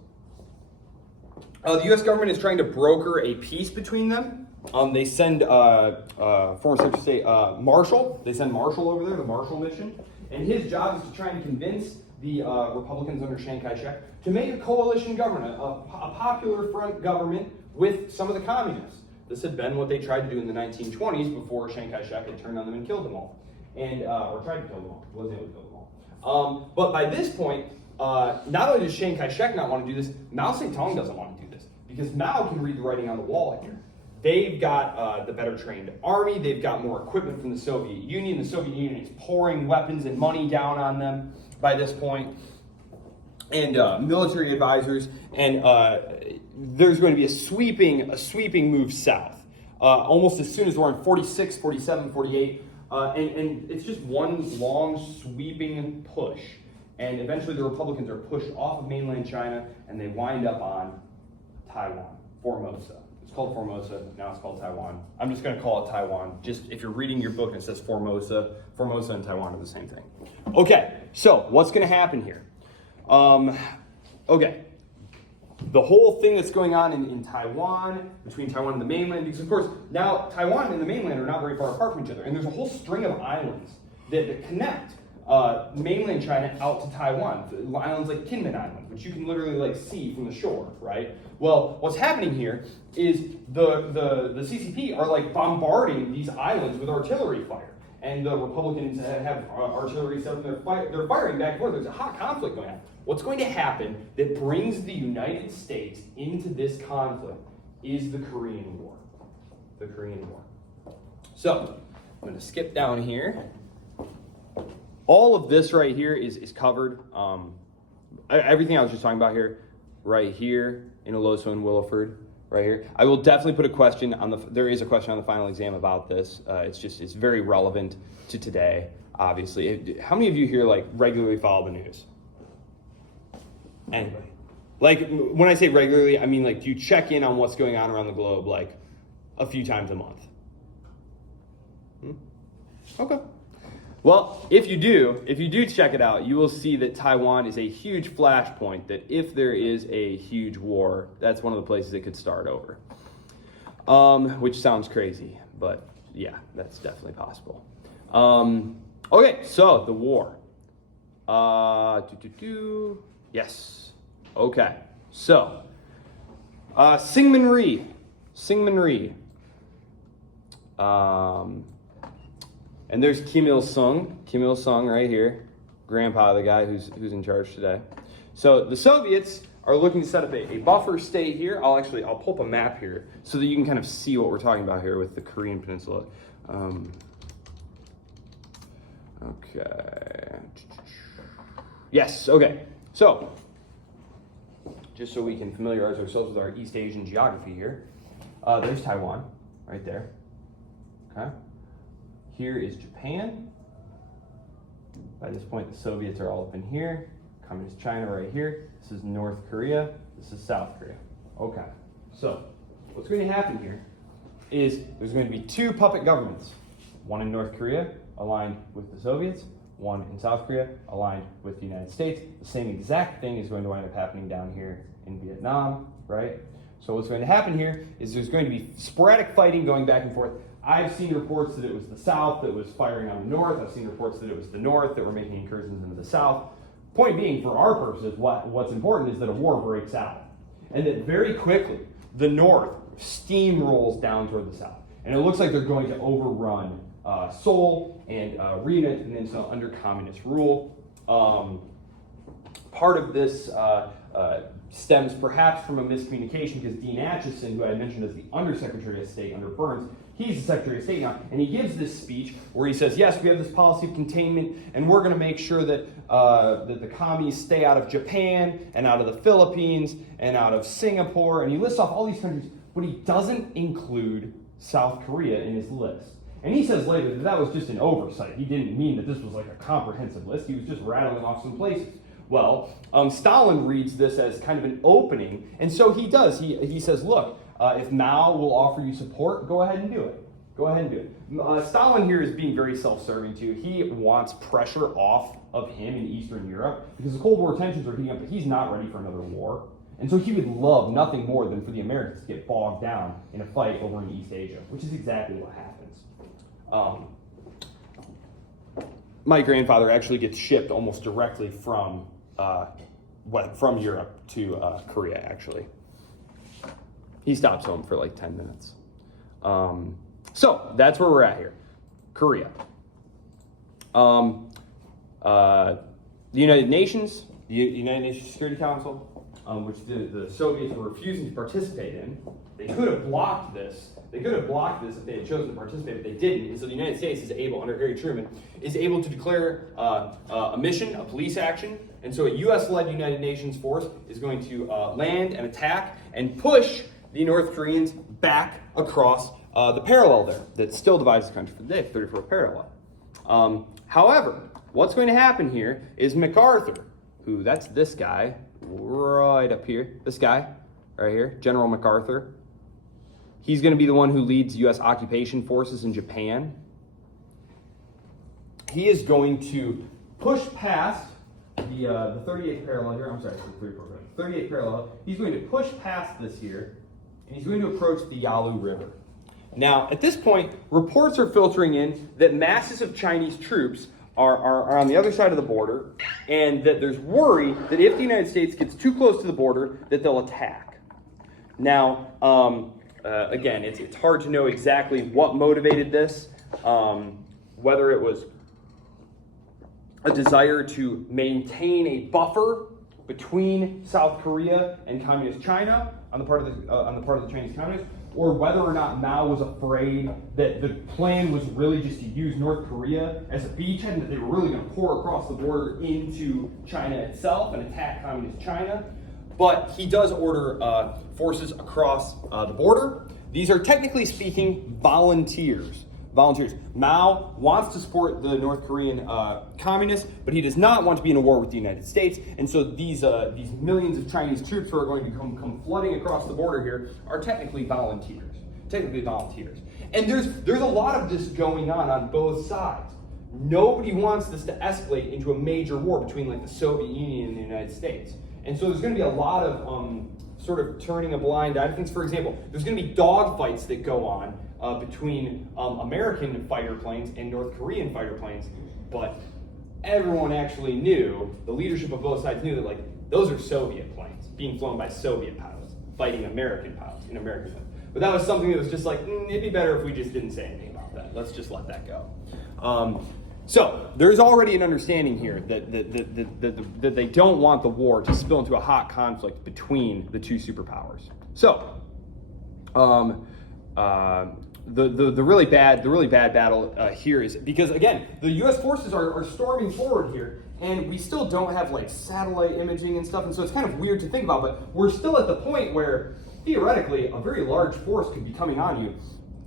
The U.S. government is trying to broker a peace between them. They send former Secretary of State Marshall. They send Marshall over there, the Marshall mission, and his job is to try and convince the Republicans under Chiang Kai-shek to make a coalition government, a popular front government with some of the communists. This had been what they tried to do in the 1920s before Chiang Kai-shek had turned on them and killed them all. and or tried to kill them all. Wasn't able to kill them all. But by this point, not only does Chiang Kai-shek not want to do this, Mao Zedong doesn't want to do this because Mao can read the writing on the wall here. They've got the better trained army. They've got more equipment from the Soviet Union. The Soviet Union is pouring weapons and money down on them by this point, and military advisors. And there's going to be a sweeping move south, almost as soon as we're in 46, 47, 48, and it's just one long sweeping push. And eventually, the Republicans are pushed off of mainland China, and they wind up on Taiwan, Formosa. It's called Formosa, now it's called Taiwan. I'm just gonna call it Taiwan. Just if you're reading your book and it says Formosa, Formosa and Taiwan are the same thing. Okay, so what's gonna happen here? Okay, the whole thing that's going on in Taiwan, between Taiwan and the mainland, because of course, now Taiwan and the mainland are not very far apart from each other, and there's a whole string of islands that connect mainland China out to Taiwan. Islands like Kinmen Island, which you can literally like see from the shore, right? Well, what's happening here is the CCP are like bombarding these islands with artillery fire, and the Republicans have artillery set up. They're firing back and forth. There's a hot conflict going on. What's going to happen that brings the United States into this conflict is the Korean War. The Korean War. So I'm going to skip down here. All of this right here is covered. Everything I was just talking about here, right here in Oloso and Williford, right here. I will definitely put a question on there is a question on the final exam about this. It's very relevant to today, obviously. How many of you here like regularly follow the news? Anybody? Like when I say regularly, I mean like do you check in on what's going on around the globe like a few times a month? Okay. Well, if you do check it out, you will see that Taiwan is a huge flashpoint, that if there is a huge war, that's one of the places it could start over. Which sounds crazy, but yeah, that's definitely possible. Okay, so the war. Yes. Okay, so Syngman Rhee. And there's Kim Il-sung right here, grandpa, the guy who's in charge today. So the Soviets are looking to set up a buffer state here. I'll pull up a map here so that you can kind of see what we're talking about here with the Korean Peninsula. Okay. Yes, okay. So, just so we can familiarize ourselves with our East Asian geography here, there's Taiwan right there, okay? Here is Japan. By this point, the Soviets are all up in here. Communist China right here. This is North Korea. This is South Korea. Okay, so what's going to happen here is there's going to be two puppet governments. One in North Korea, aligned with the Soviets. One in South Korea, aligned with the United States. The same exact thing is going to wind up happening down here in Vietnam, right? So what's going to happen here is there's going to be sporadic fighting going back and forth. I've seen reports that it was the South that was firing on the North. I've seen reports that it was the North that were making incursions into the South. Point being, for our purposes, what's important is that a war breaks out. And that very quickly, the North steamrolls down toward the South. And it looks like they're going to overrun Seoul and reunite the peninsula under communist rule. Part of this stems perhaps from a miscommunication because Dean Acheson, who I mentioned as the Undersecretary of State under Burns, he's the Secretary of State now, and he gives this speech where he says, yes, we have this policy of containment, and we're going to make sure that, that the commies stay out of Japan, and out of the Philippines, and out of Singapore, and he lists off all these countries, but he doesn't include South Korea in his list. And he says later that that was just an oversight. He didn't mean that this was like a comprehensive list. He was just rattling off some places. Well, Stalin reads this as kind of an opening, and so he does. He says, look, if Mao will offer you support, go ahead and do it. Go ahead and do it. Stalin here is being very self-serving too. He wants pressure off of him in Eastern Europe because the Cold War tensions are heating up, but he's not ready for another war. And so he would love nothing more than for the Americans to get bogged down in a fight over in East Asia, which is exactly what happens. My grandfather actually gets shipped almost directly from Europe to Korea, actually. He stops home for like 10 minutes. So that's where we're at here. Korea. The United Nations, the United Nations Security Council, which the Soviets were refusing to participate in. They could have blocked this. They could have blocked this if they had chosen to participate, but they didn't. And so the United States is able, under Harry Truman, is able to declare a mission, a police action. And so a U.S.-led United Nations force is going to land and attack and push the North Koreans back across the parallel there that still divides the country for the day, 34th parallel. However, what's going to happen here is MacArthur, who, that's this guy right up here, this guy right here, General MacArthur. He's going to be the one who leads U.S. occupation forces in Japan. He is going to push past the 38th parallel here. I'm sorry, the 38th parallel. He's going to push past this here, and he's going to approach the Yalu River. Now, at this point, reports are filtering in that masses of Chinese troops are on the other side of the border, and that there's worry that if the United States gets too close to the border, that they'll attack. Now, again, it's hard to know exactly what motivated this, whether it was a desire to maintain a buffer between South Korea and Communist China on the part of the Chinese Communists, or whether or not Mao was afraid that the plan was really just to use North Korea as a beachhead and that they were really going to pour across the border into China itself and attack Communist China. But he does order forces across the border. These are, technically speaking, volunteers. Mao wants to support the North Korean communists, but he does not want to be in a war with the United States. And so these millions of Chinese troops who are going to come flooding across the border here are technically volunteers. And there's a lot of this going on both sides. Nobody wants this to escalate into a major war between like the Soviet Union and the United States. And so there's going to be a lot of sort of turning a blind eye to things. For example, there's going to be dogfights that go on between American fighter planes and North Korean fighter planes, but everyone actually knew, the leadership of both sides knew that like those are Soviet planes being flown by Soviet pilots, fighting American pilots in American planes. But that was something that was just like, it'd be better if we just didn't say anything about that. Let's just let that go. So there's already an understanding here that they don't want the war to spill into a hot conflict between the two superpowers. So the really bad battle here is because, again, the U.S. forces are storming forward here, and we still don't have like satellite imaging and stuff, and so it's kind of weird to think about. But we're still at the point where theoretically a very large force could be coming on you,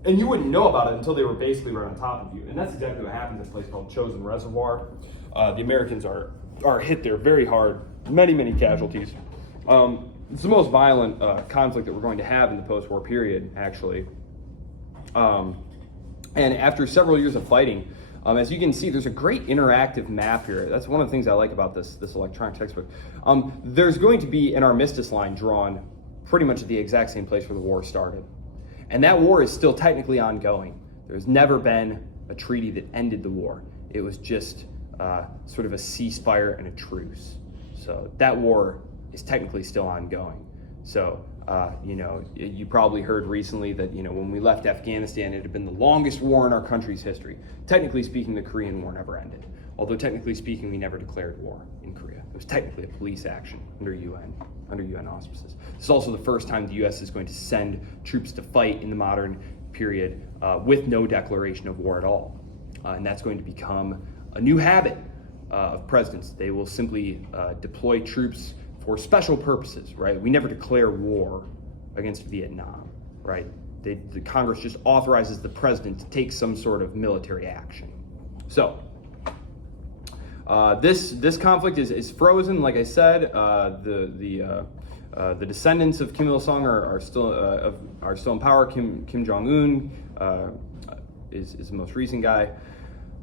and you wouldn't know about it until they were basically right on top of you. And that's exactly what happens at a place called Chosin Reservoir. The Americans are hit there very hard, many casualties. It's the most violent conflict that we're going to have in the post-war period, actually. And after several years of fighting, as you can see, there's a great interactive map here. That's one of the things I like about this electronic textbook. There's going to be an armistice line drawn pretty much at the exact same place where the war started. And that war is still technically ongoing. There's never been a treaty that ended the war. It was just sort of a ceasefire and a truce. So that war is technically still ongoing. So, you probably heard recently that, when we left Afghanistan, it had been the longest war in our country's history. Technically speaking, the Korean War never ended. Although technically speaking, we never declared war in Korea. It was technically a police action under UN auspices. This is also the first time the U.S. is going to send troops to fight in the modern period with no declaration of war at all. And that's going to become a new habit of presidents. They will simply deploy troops for special purposes, right? We never declare war against Vietnam, right? The Congress just authorizes the president to take some sort of military action. So, this conflict is frozen. Like I said, the descendants of Kim Il Sung are still in power. Kim Jong Un is the most recent guy.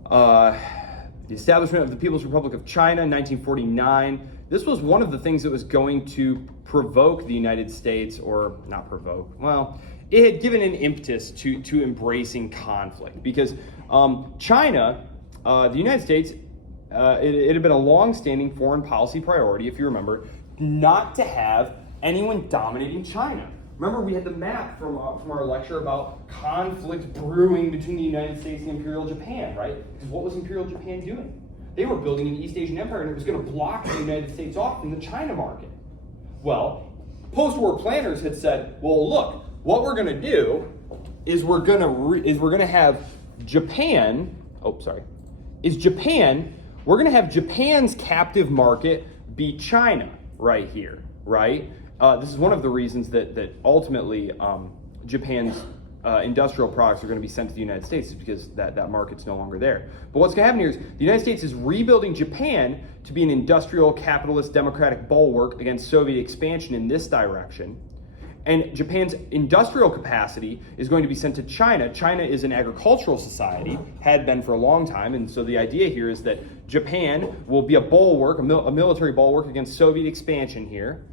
The establishment of the People's Republic of China in 1949. This was one of the things that was going to provoke the United States, or not provoke. Well, it had given an impetus to embracing conflict because China, the United States. It had been a long-standing foreign policy priority, if you remember, not to have anyone dominating China. Remember, we had the map from our lecture about conflict brewing between the United States and Imperial Japan, right? Because what was Imperial Japan doing? They were building an East Asian empire, and it was going to block the United States off from the China market. Well, post-war planners had said, well, look, what we're going to do is we're going to have Japan. We're going to have Japan's captive market be China right here, right? This is one of the reasons that ultimately Japan's industrial products are going to be sent to the United States, is because that market's no longer there. But what's going to happen here is the United States is rebuilding Japan to be an industrial, capitalist, democratic bulwark against Soviet expansion in this direction. And Japan's industrial capacity is going to be sent to China. China is an agricultural society, had been for a long time, and so the idea here is that Japan will be a bulwark, a military bulwark against Soviet expansion here.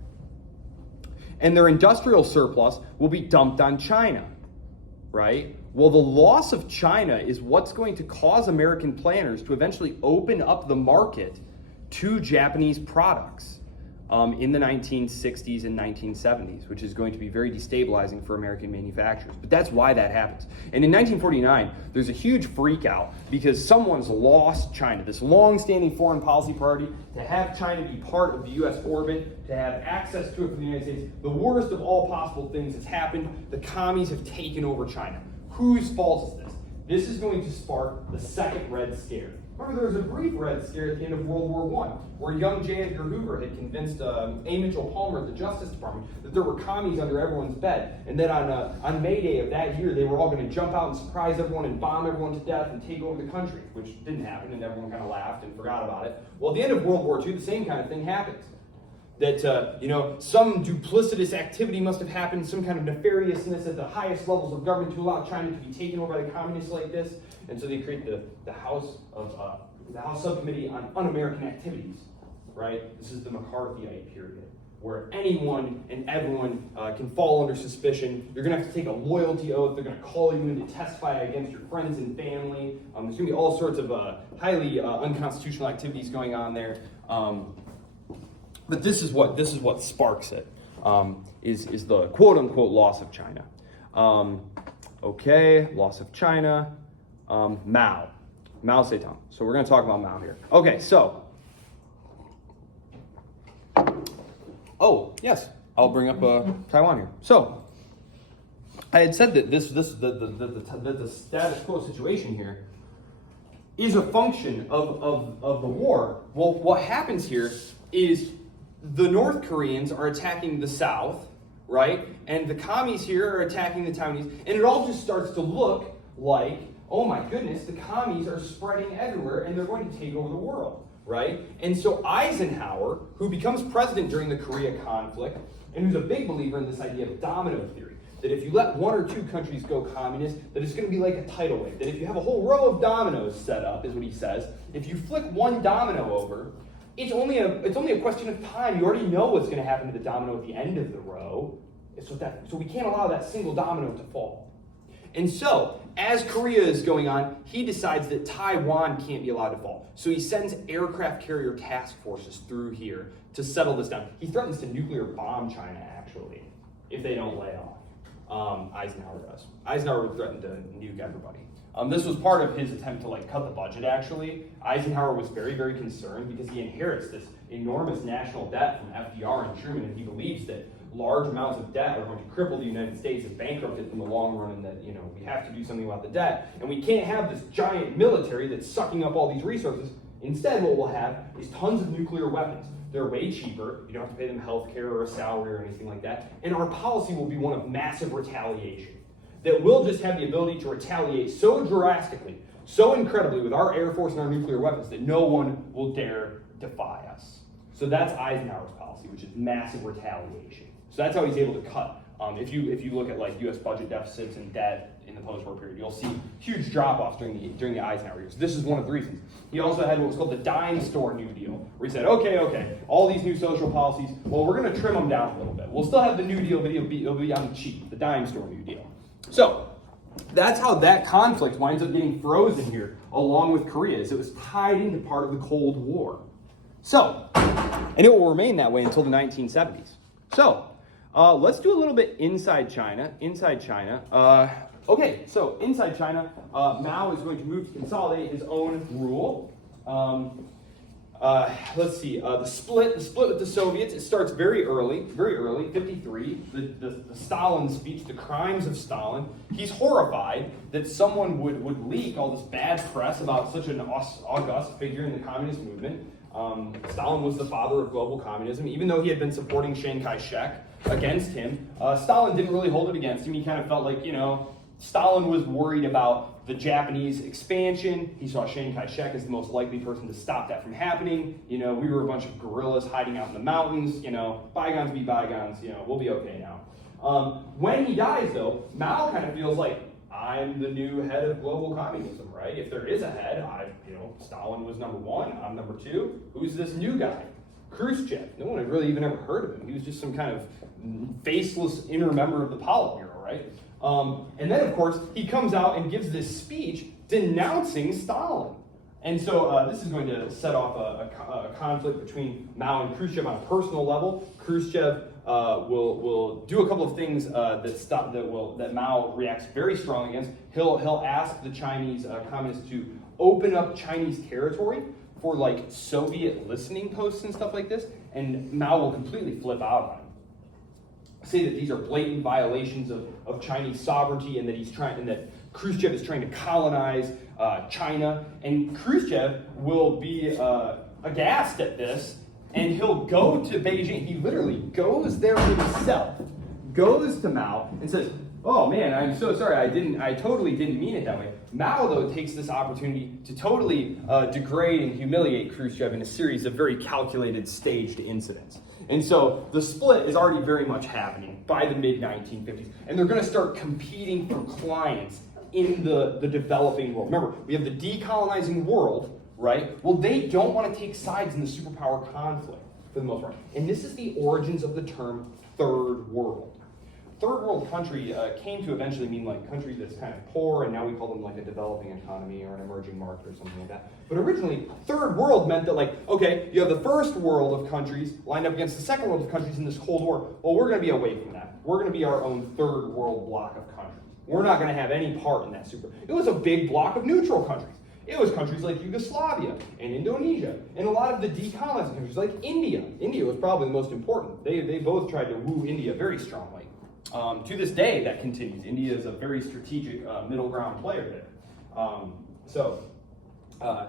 And their industrial surplus will be dumped on China, right? Well, the loss of China is what's going to cause American planners to eventually open up the market to Japanese products in the 1960s and 1970s, which is going to be very destabilizing for American manufacturers. But that's why that happens. And in 1949, there's a huge freak out because someone's lost China, this long-standing foreign policy priority, to have China be part of the U.S. orbit, to have access to it from the United States. The worst of all possible things has happened. The commies have taken over China. Whose fault is this? This is going to spark the second Red Scare. Remember, there was a brief Red Scare at the end of World War I, where young J. Edgar Hoover had convinced A. Mitchell Palmer at the Justice Department that there were commies under everyone's bed, and that on May Day of that year, they were all going to jump out and surprise everyone and bomb everyone to death and take over the country, which didn't happen, and everyone kind of laughed and forgot about it. Well, at the end of World War II, the same kind of thing happened. That, some duplicitous activity must have happened, some kind of nefariousness at the highest levels of government to allow China to be taken over by the communists like this. And so they create the House Subcommittee on Un-American Activities, right? This is the McCarthyite period, where anyone and everyone can fall under suspicion. You're going to have to take a loyalty oath. They're going to call you in to testify against your friends and family. There's going to be all sorts of highly unconstitutional activities going on there. But this is what sparks it, is the quote-unquote loss of China. Loss of China. Mao Zedong. So we're going to talk about Mao here. Okay, so. Oh, yes, I'll bring up Taiwan here. So, I had said that the status quo situation here is a function of the war. Well, what happens here is the North Koreans are attacking the South, right? And the commies here are attacking the Taiwanese. And it all just starts to look like, oh my goodness, the commies are spreading everywhere and they're going to take over the world, right? And so Eisenhower, who becomes president during the Korea conflict, and who's a big believer in this idea of domino theory, that if you let one or two countries go communist, that it's going to be like a tidal wave. That if you have a whole row of dominoes set up, is what he says, if you flick one domino over, it's only a question of time. You already know what's going to happen to the domino at the end of the row. So we can't allow that single domino to fall. And so, as Korea is going on, he decides that Taiwan can't be allowed to fall. So he sends aircraft carrier task forces through here to settle this down. He threatens to nuclear bomb China, actually, if they don't lay off. Eisenhower does. Eisenhower would threaten to nuke everybody. This was part of his attempt to cut the budget, actually. Eisenhower was very, very concerned because he inherits this enormous national debt from FDR and Truman, and he believes that large amounts of debt are going to cripple the United States and bankrupt it in the long run, and that we have to do something about the debt. And we can't have this giant military that's sucking up all these resources. Instead, what we'll have is tons of nuclear weapons. They're way cheaper. You don't have to pay them health care or a salary or anything like that. And our policy will be one of massive retaliation. That we'll just have the ability to retaliate so drastically, so incredibly with our Air Force and our nuclear weapons that no one will dare defy us. So that's Eisenhower's policy, which is massive retaliation. So that's how he's able to cut. If you look at U.S. budget deficits and debt in the post-war period, you'll see huge drop-offs during the Eisenhower years. This is one of the reasons. He also had what was called the dime store New Deal, where he said, okay, all these new social policies, well, we're going to trim them down a little bit. We'll still have the New Deal, but it'll be on the cheap, the dime store New Deal. So that's how that conflict winds up getting frozen here, along with Korea, is it was tied into part of the Cold War. So, and it will remain that way until the 1970s. So, Let's do a little bit inside China. Okay, so inside China, Mao is going to move to consolidate his own rule. Let's see, the split with the Soviets, it starts very early, 53, the Stalin speech, the crimes of Stalin. He's horrified that someone would leak all this bad press about such an august figure in the communist movement. Stalin was the father of global communism. Even though he had been supporting Chiang Kai-shek against him, Stalin didn't really hold it against him. He kind of felt like, Stalin was worried about the Japanese expansion. He saw Chiang Kai-shek as the most likely person to stop that from happening. We were a bunch of guerrillas hiding out in the mountains. Bygones be bygones. We'll be okay now. When he dies, though, Mao kind of feels like, I'm the new head of global communism, right? If there is a head, Stalin was number one, I'm number two. Who's this new guy? Khrushchev. No one had really even ever heard of him. He was just some kind of faceless inner member of the Politburo, right? And then, of course, he comes out and gives this speech denouncing Stalin. And so this is going to set off a conflict between Mao and Khrushchev on a personal level. Khrushchev will do a couple of things that Mao reacts very strongly against. He'll ask the Chinese communists to open up Chinese territory for like Soviet listening posts and stuff like this, and Mao will completely flip out on him. Say that these are blatant violations of Chinese sovereignty, and that Khrushchev is trying to colonize China, and Khrushchev will be aghast at this, and he'll go to Beijing. He literally goes there himself, goes to Mao, and says, "Oh man, I'm so sorry. I totally didn't mean it that way." Mao, though, takes this opportunity to totally degrade and humiliate Khrushchev in a series of very calculated, staged incidents. And so the split is already very much happening by the mid-1950s. And they're going to start competing for clients in the developing world. Remember, we have the decolonizing world, right? Well, they don't want to take sides in the superpower conflict for the most part. And this is the origins of the term third world. Third world country came to eventually mean like country that's kind of poor, and now we call them like a developing economy or an emerging market or something like that. But originally, third world meant that okay, you have the first world of countries lined up against the second world of countries in this Cold War. Well, we're going to be away from that. We're going to be our own third world block of countries. We're not going to have any part in that super. It was a big block of neutral countries. It was countries like Yugoslavia and Indonesia, and a lot of the decolonizing countries like India. India was probably the most important. They both tried to woo India very strongly. To this day, that continues. India is a very strategic middle ground player there. So the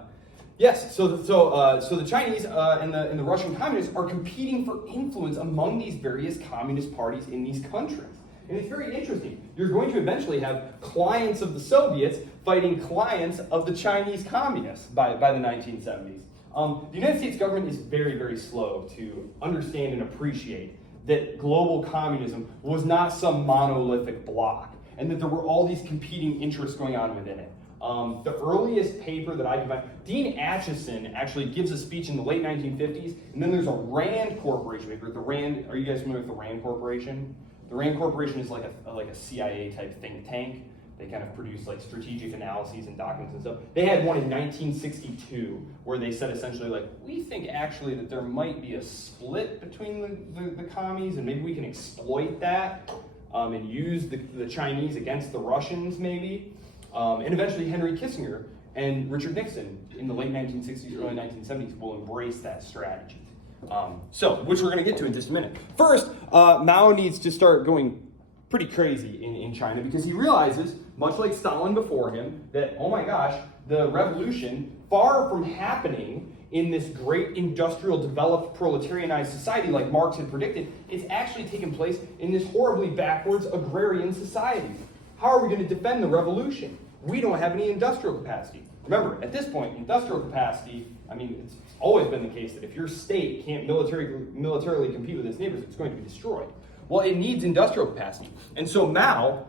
Chinese and the Russian communists are competing for influence among these various communist parties in these countries. And it's very interesting. You're going to eventually have clients of the Soviets fighting clients of the Chinese communists by the 1970s. The United States government is very, very slow to understand and appreciate that global communism was not some monolithic block, and that there were all these competing interests going on within it. The earliest paper that I can find, Dean Acheson actually gives a speech in the late 1950s, and then there's a RAND Corporation paper. Are you guys familiar with the RAND Corporation? The RAND Corporation is like a CIA type think tank. They kind of produce like strategic analyses and documents and stuff. They had one in 1962 where they said essentially we think actually that there might be a split between the commies, and maybe we can exploit that and use the Chinese against the Russians maybe. And eventually Henry Kissinger and Richard Nixon in the late 1960s, early 1970s will embrace that strategy. Which we're going to get to in just a minute. First, Mao needs to start going pretty crazy in China, because he realizes, much like Stalin before him, that, oh my gosh, the revolution, far from happening in this great industrial developed proletarianized society like Marx had predicted, it's actually taken place in this horribly backwards agrarian society. How are we going to defend the revolution? We don't have any industrial capacity. Remember, at this point, industrial capacity, it's always been the case that if your state can't militarily compete with its neighbors, it's going to be destroyed. Well, it needs industrial capacity. And so Mao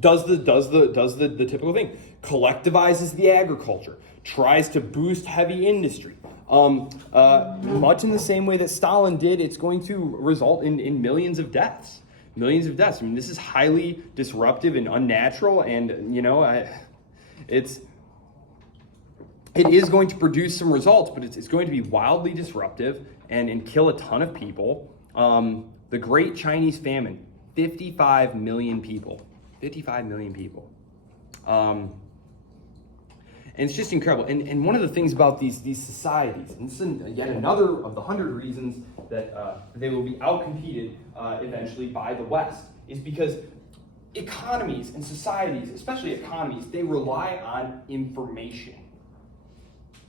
does the typical thing. Collectivizes the agriculture, tries to boost heavy industry. Much in the same way that Stalin did, it's going to result in millions of deaths. Millions of deaths. This is highly disruptive and unnatural, and it is going to produce some results, but it's going to be wildly disruptive and kill a ton of people. The Great Chinese Famine, 55 million people. 55 million people. And it's just incredible. And one of the things about these societies, and this is yet another of the 100 reasons that they will be outcompeted eventually by the West, is because economies and societies, especially economies, they rely on information.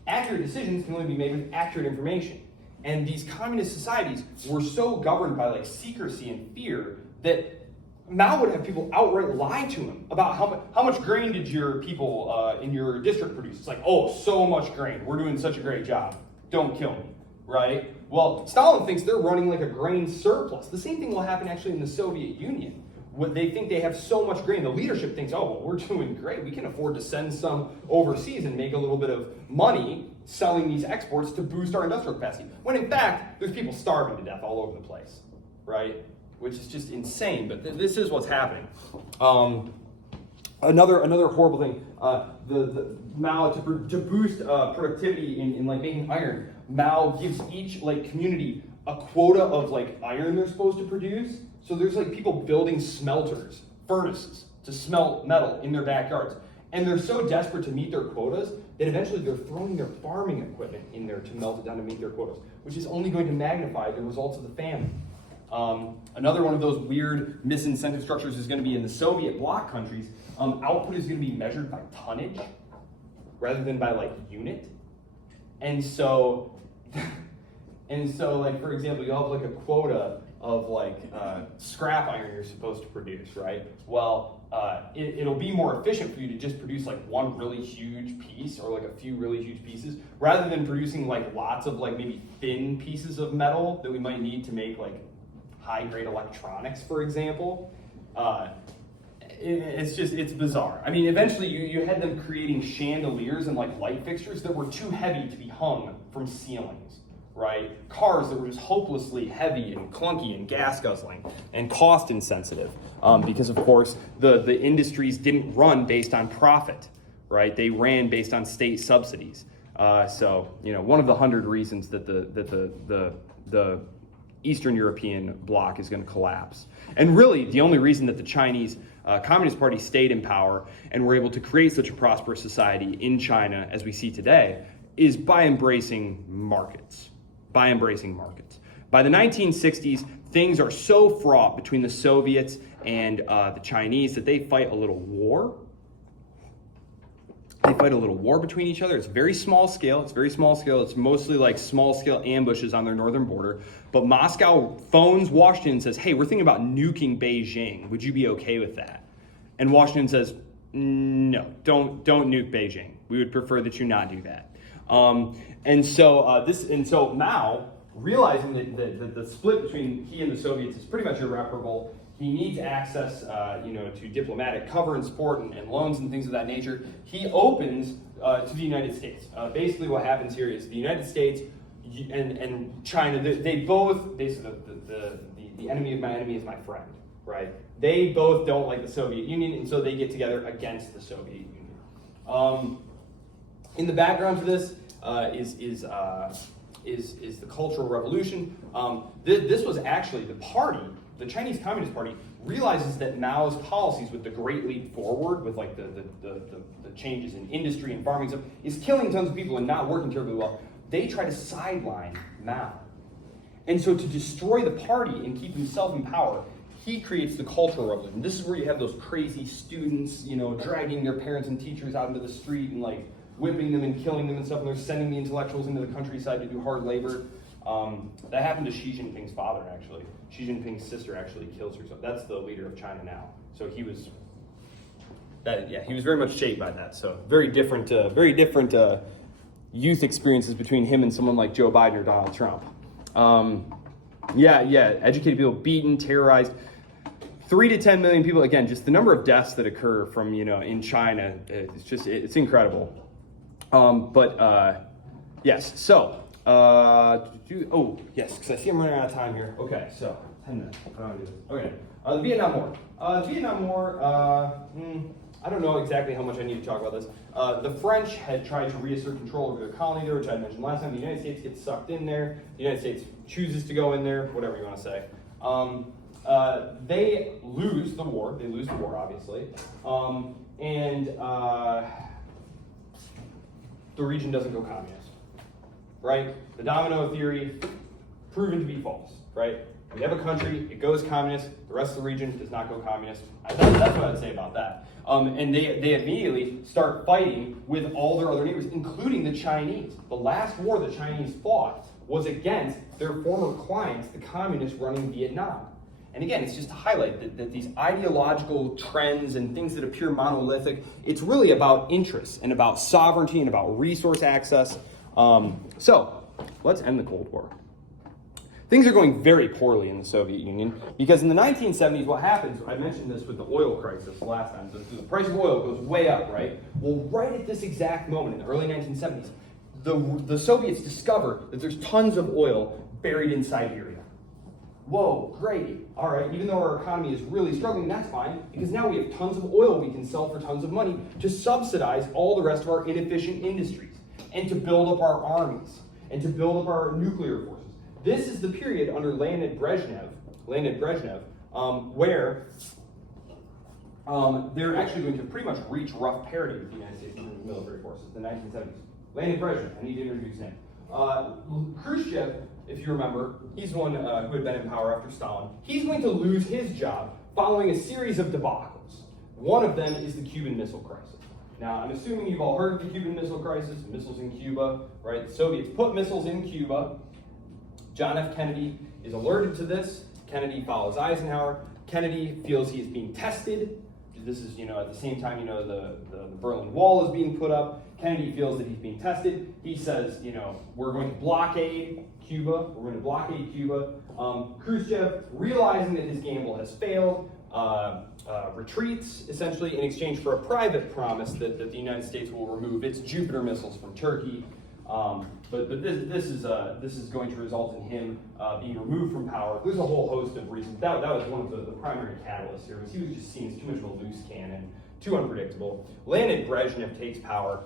Accurate decisions can only be made with accurate information. And these communist societies were so governed by like secrecy and fear that Mao would have people outright lie to him about how much grain did your people in your district produce. It's like, oh, so much grain. We're doing such a great job. Don't kill me, right? Well, Stalin thinks they're running like a grain surplus. The same thing will happen actually in the Soviet Union. When they think they have so much grain, the leadership thinks, oh, well, we're doing great. We can afford to send some overseas and make a little bit of money selling these exports to boost our industrial capacity. When in fact, there's people starving to death all over the place, right? Which is just insane, but this is what's happening. Another horrible thing, the Mao, to boost productivity in like making iron, Mao gives each like community a quota of like iron they're supposed to produce. So there's like people building smelters, furnaces to smelt metal in their backyards. And they're so desperate to meet their quotas that eventually they're throwing their farming equipment in there to melt it down to meet their quotas, which is only going to magnify the results of the famine. Another one of those weird misincentive structures is going to be in the Soviet bloc countries. Output is going to be measured by tonnage rather than by like unit. And so like for example, you'll have like a quota of like scrap iron you're supposed to produce, right? Well, it'll be more efficient for you to just produce like one really huge piece or like a few really huge pieces rather than producing like lots of like maybe thin pieces of metal that we might need to make like high-grade electronics, for example. It's bizarre. I mean, eventually you had them creating chandeliers and like light fixtures that were too heavy to be hung from ceilings, right? Cars that were just hopelessly heavy and clunky and gas guzzling and cost insensitive, because of course the industries didn't run based on profit, right? They ran based on state subsidies. So one of the 100 reasons that the Eastern European bloc is going to collapse. And really, the only reason that the Chinese Communist Party stayed in power and were able to create such a prosperous society in China as we see today is by embracing markets. By the 1960s, things are so fraught between the Soviets and the Chinese that they fight a little war. They fight a little war between each other. It's very small scale. It's mostly like small scale ambushes on their northern border. But Moscow phones Washington and says, hey, we're thinking about nuking Beijing. Would you be okay with that? And Washington says, no, don't nuke Beijing. We would prefer that you not do that. And so Mao, realizing that the split between he and the Soviets is pretty much irreparable, he needs access, to diplomatic cover and support and loans and things of that nature. He opens to the United States. Basically, what happens here is the United States and China. They both basically the enemy of my enemy is my friend, right? They both don't like the Soviet Union, and so they get together against the Soviet Union. In the background to this is the Cultural Revolution. This was actually the party. The Chinese Communist Party realizes that Mao's policies with the Great Leap Forward, with like the changes in industry and farming stuff, is killing tons of people and not working terribly well. They try to sideline Mao. And so to destroy the party and keep himself in power, he creates the Cultural Revolution. This is where you have those crazy students, dragging their parents and teachers out into the street and like whipping them and killing them and stuff, and they're sending the intellectuals into the countryside to do hard labor. That happened to Xi Jinping's father, actually. Xi Jinping's sister actually kills herself. That's the leader of China now. So he was very much shaped by that. So very different youth experiences between him and someone like Joe Biden or Donald Trump. Educated people beaten, terrorized. 3 to 10 million people. Again, just the number of deaths that occur from in China. It's incredible. Yes. So. Yes, because I see I'm running out of time here. Okay, so 10 minutes. I don't want to do this. Okay, the Vietnam War. I don't know exactly how much I need to talk about this. The French had tried to reassert control over their colony there, which I mentioned last time. The United States gets sucked in there. The United States chooses to go in there, whatever you want to say. They lose the war. They lose the war, obviously, and the region doesn't go communist. Right? The domino theory proven to be false. Right? We have a country, it goes communist. The rest of the region does not go communist. That's what I'd say about that. And they immediately start fighting with all their other neighbors, including the Chinese. The last war the Chinese fought was against their former clients, the communists running Vietnam. And again, it's just to highlight that these ideological trends and things that appear monolithic, it's really about interests and about sovereignty and about resource access. So let's end the Cold War. Things are going very poorly in the Soviet Union because in the 1970s, what happens, I mentioned this with the oil crisis last time, the price of oil goes way up, right? Well, right at this exact moment in the early 1970s, the Soviets discover that there's tons of oil buried in Siberia. Whoa, great. All right, even though our economy is really struggling, that's fine, because now we have tons of oil we can sell for tons of money to subsidize all the rest of our inefficient industries and to build up our armies and to build up our nuclear forces. This is the period under Leonid Brezhnev, where they're actually going to pretty much reach rough parity with the United States military forces, the 1970s. Leonid Brezhnev, I need to introduce him. Khrushchev, if you remember, he's the one who had been in power after Stalin. He's going to lose his job following a series of debacles. One of them is the Cuban Missile Crisis. Now, I'm assuming you've all heard of the Cuban Missile Crisis, missiles in Cuba, right? The Soviets put missiles in Cuba. John F. Kennedy is alerted to this. Kennedy follows Eisenhower. Kennedy feels he is being tested. This is, at the same time, the Berlin Wall is being put up. Kennedy feels that he's being tested. He says, we're going to blockade Cuba. We're going to blockade Cuba. Khrushchev, realizing that his gamble has failed, retreats, essentially, in exchange for a private promise that the United States will remove its Jupiter missiles from Turkey. But this is going to result in him being removed from power. There's a whole host of reasons. That was one of the primary catalysts here. Was he was just seen as too much of a loose cannon, too unpredictable. Leonid Brezhnev takes power.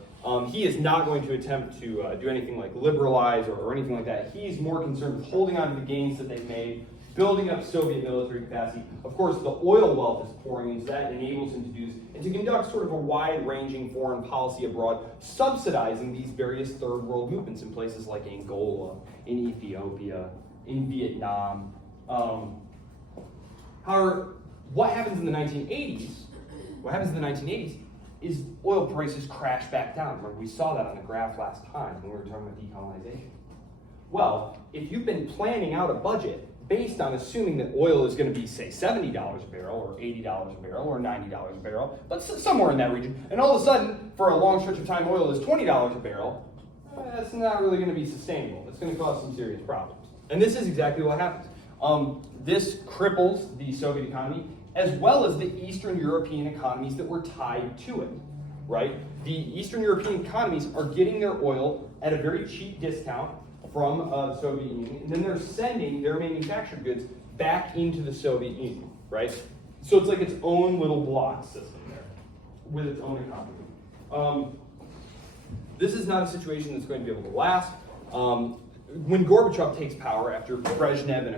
He is not going to attempt to do anything like liberalize or anything like that. He's more concerned with holding on to the gains that they've made, building up Soviet military capacity. Of course, the oil wealth is pouring into that, enables him to do this, and to conduct sort of a wide-ranging foreign policy abroad, subsidizing these various third world movements in places like Angola, in Ethiopia, in Vietnam. However, what happens in the 1980s? What happens in the 1980s is oil prices crash back down. Remember, we saw that on the graph last time when we were talking about decolonization. Well, if you've been planning out a budget based on assuming that oil is going to be, say, $70 a barrel, or $80 a barrel, or $90 a barrel, but somewhere in that region, and all of a sudden, for a long stretch of time, oil is $20 a barrel, that's not really going to be sustainable. It's going to cause some serious problems. And this is exactly what happens. This cripples the Soviet economy, as well as the Eastern European economies that were tied to it, right? The Eastern European economies are getting their oil at a very cheap discount from the Soviet Union, and then they're sending their manufactured goods back into the Soviet Union, right? So it's like its own little block system there, with its own economy. This is not a situation that's going to be able to last. When Gorbachev takes power after Brezhnev and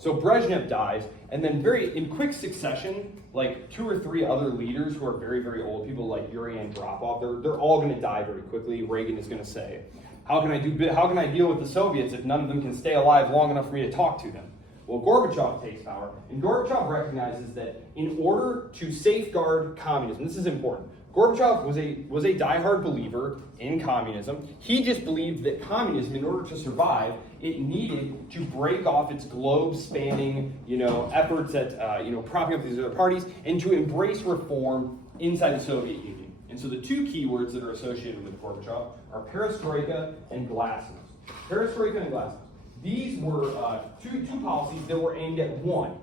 so Brezhnev dies, and then in quick succession, like 2 or 3 other leaders who are very, very old, people like Yuri Andropov, they're all going to die very quickly. Reagan is going to say, how can I deal with the Soviets if none of them can stay alive long enough for me to talk to them? Well, Gorbachev takes power, and Gorbachev recognizes that in order to safeguard communism, this is important. Gorbachev was a diehard believer in communism. He just believed that communism, in order to survive, it needed to break off its globe-spanning, efforts at, propping up these other parties, and to embrace reform inside the Soviet Union. And so the 2 key words that are associated with Gorbachev are perestroika and glasnost. Perestroika and glasnost. These were two policies that were aimed at, 1,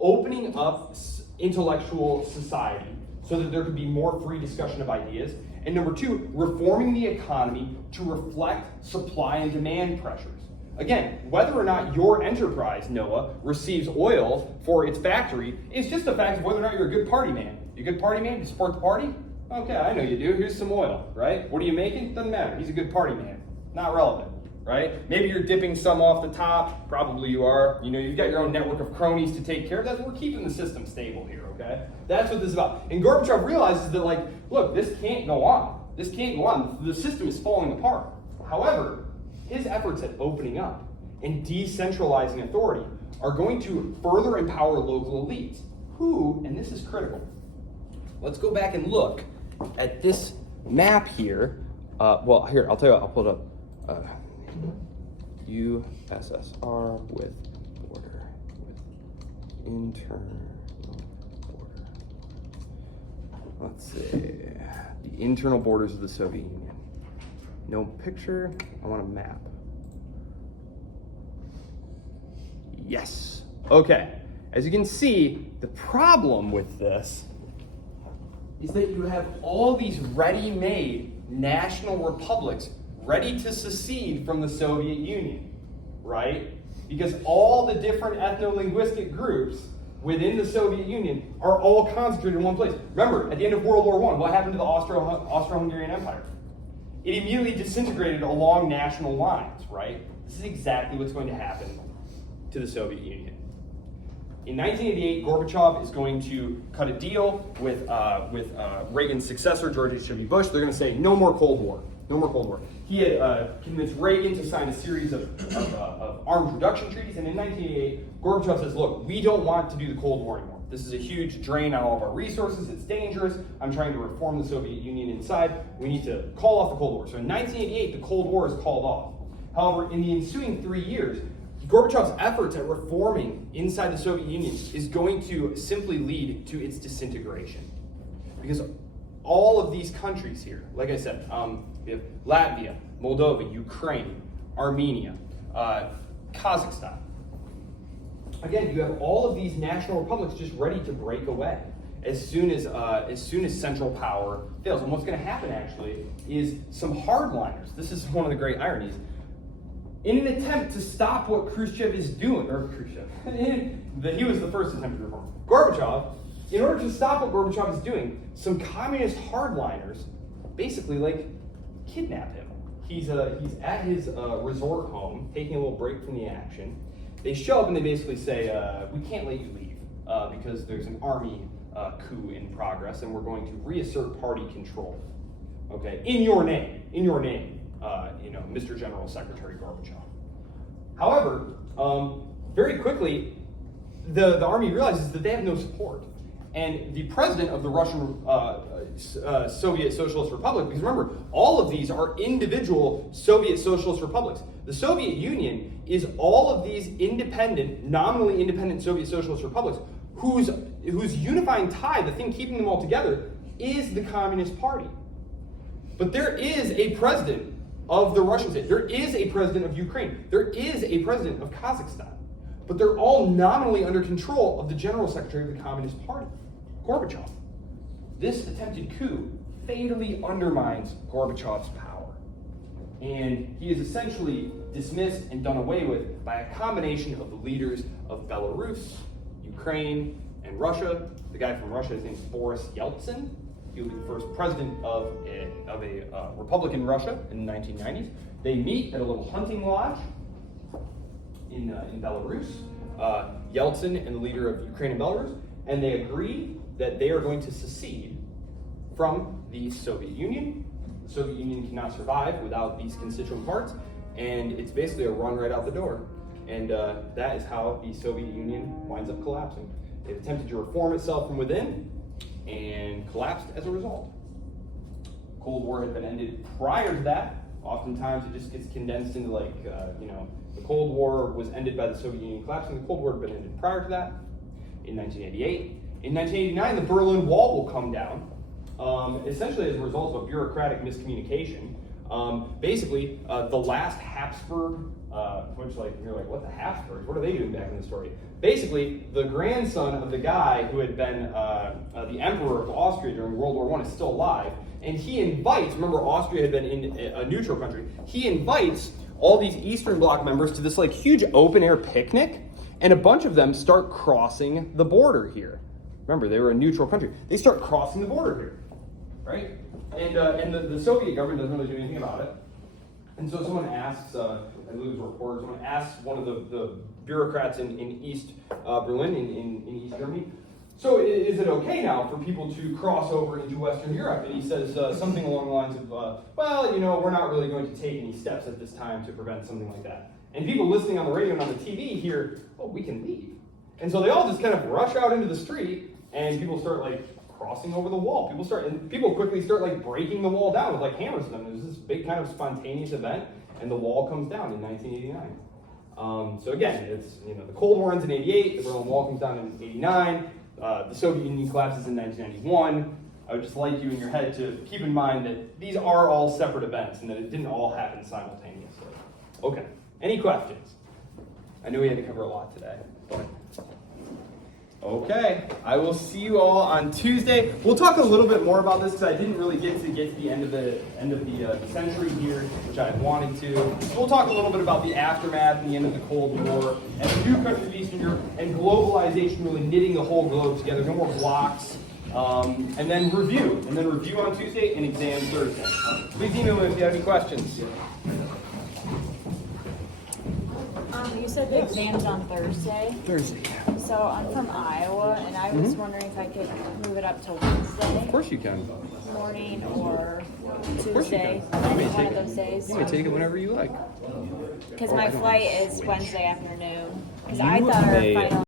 opening up intellectual society so that there could be more free discussion of ideas, and number 2, reforming the economy to reflect supply and demand pressures. Again, whether or not your enterprise, Noah, receives oil for its factory is just a fact of whether or not you're a good party man. You a good party man? You support the party? Okay, I know you do. Here's some oil, right? What are you making? Doesn't matter. He's a good party man. Not relevant. right? Maybe you're dipping some off the top. Probably you are. You know, you've got your own network of cronies to take care of. That's we're keeping the system stable here, okay? That's what this is about. And Gorbachev realizes that, like, look, this can't go on. This can't go on. The system is falling apart. However, his efforts at opening up and decentralizing authority are going to further empower local elites who, and this is critical, let's go back and look at this map here. Well, here, I'll tell you what, I'll pull it up. USSR with border, with internal border. Let's see, the internal borders of the Soviet Union. No picture, I want a map. Yes, okay. As you can see, the problem with this is that you have all these ready-made national republics ready to secede from the Soviet Union, right? Because all the different ethno-linguistic groups within the Soviet Union are all concentrated in one place. Remember, at the end of World War I, what happened to the Austro-Hungarian Empire? It immediately disintegrated along national lines, right? This is exactly what's going to happen to the Soviet Union. In 1988, Gorbachev is going to cut a deal with Reagan's successor, George H.W. Bush. They're going to say, no more Cold War. No more Cold War. He had convinced Reagan to sign a series of arms reduction treaties, and in 1988, Gorbachev says, look, we don't want to do the Cold War anymore. This is a huge drain on all of our resources. It's dangerous. I'm trying to reform the Soviet Union inside. We need to call off the Cold War. So in 1988, the Cold War is called off. However, in the ensuing 3 years, Gorbachev's efforts at reforming inside the Soviet Union is going to simply lead to its disintegration. Because all of these countries here, like I said, we have Latvia, Moldova, Ukraine, Armenia, Kazakhstan. Again, you have all of these national republics just ready to break away as soon as central power fails. And what's going to happen actually is some hardliners. This is one of the great ironies. In an attempt to stop what Khrushchev is doing, he was the first attempt to reform. Gorbachev, in order to stop what Gorbachev is doing, some communist hardliners basically kidnap him. He's at his resort home, taking a little break from the action. They show up and they basically say, we can't let you leave because there's an army coup in progress and we're going to reassert party control. Okay, in your name, Mr. General Secretary Gorbachev. However, very quickly, the army realizes that they have no support. And the president of the Russian Soviet Socialist Republic, because remember, all of these are individual Soviet Socialist republics. The Soviet Union is all of these nominally independent Soviet Socialist republics whose unifying tie, the thing keeping them all together, is the Communist Party. But there is a president of the Russian state. There is a president of Ukraine. There is a president of Kazakhstan. But they're all nominally under control of the General Secretary of the Communist Party, Gorbachev. This attempted coup fatally undermines Gorbachev's power. And he is essentially dismissed and done away with by a combination of the leaders of Belarus, Ukraine, and Russia. The guy from Russia, his name is Boris Yeltsin. He will be the first president of a Republican Russia in the 1990s. They meet at a little hunting lodge in Belarus, Yeltsin and the leader of Ukraine and Belarus, and they agree that they are going to secede from the Soviet Union. The Soviet Union cannot survive without these constituent parts, and it's basically a run right out the door. And that is how the Soviet Union winds up collapsing. It attempted to reform itself from within and collapsed as a result. Cold War had been ended prior to that. Oftentimes it just gets condensed into the Cold War was ended by the Soviet Union collapsing. The Cold War had been ended prior to that in 1988. In 1989, the Berlin Wall will come down, essentially as a result of a bureaucratic miscommunication. Basically, the last Habsburg, which you're like, what the Habsburgs? What are they doing back in the story? Basically, the grandson of the guy who had been the emperor of Austria during World War I is still alive, and he invites, remember Austria had been in a neutral country, he invites all these Eastern Bloc members to this huge open-air picnic, and a bunch of them start crossing the border here. Remember, they were a neutral country. They start crossing the border here, right? And the Soviet government doesn't really do anything about it. And so someone asks I believe it was reporters, someone asked one of the bureaucrats in East Berlin, in East Germany, so is it okay now for people to cross over into Western Europe? And he says something along the lines of, well, you know, we're not really going to take any steps at this time to prevent something like that. And people listening on the radio and on the TV hear, oh, we can leave. And so they all just kind of rush out into the street, and people start like crossing over the wall. People quickly start like breaking the wall down with like hammers. And there's this big kind of spontaneous event, and the wall comes down in 1989. So again, it's, you know, the Cold War ends in 88, the Berlin Wall comes down in 89. The Soviet Union collapses in 1991. I would just like you in your head to keep in mind that these are all separate events and that it didn't all happen simultaneously. Okay, any questions? I knew we had to cover a lot today, but okay. I will see you all on Tuesday. We'll talk a little bit more about this because I didn't really get to the end of the century here, which I wanted to. We'll talk a little bit about the aftermath and the end of the Cold War and the new countries of Eastern Europe and globalization really knitting the whole globe together. No more blocks. And then review on Tuesday and exam Thursday. Please email me if you have any questions. You said the exam's on Thursday. Thursday. So I'm from Iowa, and I was wondering if I could move it up to Wednesday Of course you can. morning or course you Tuesday, can. You may one take of it. those days. You may take it whenever you like. Because my flight is Wednesday afternoon. Because You I thought our may- final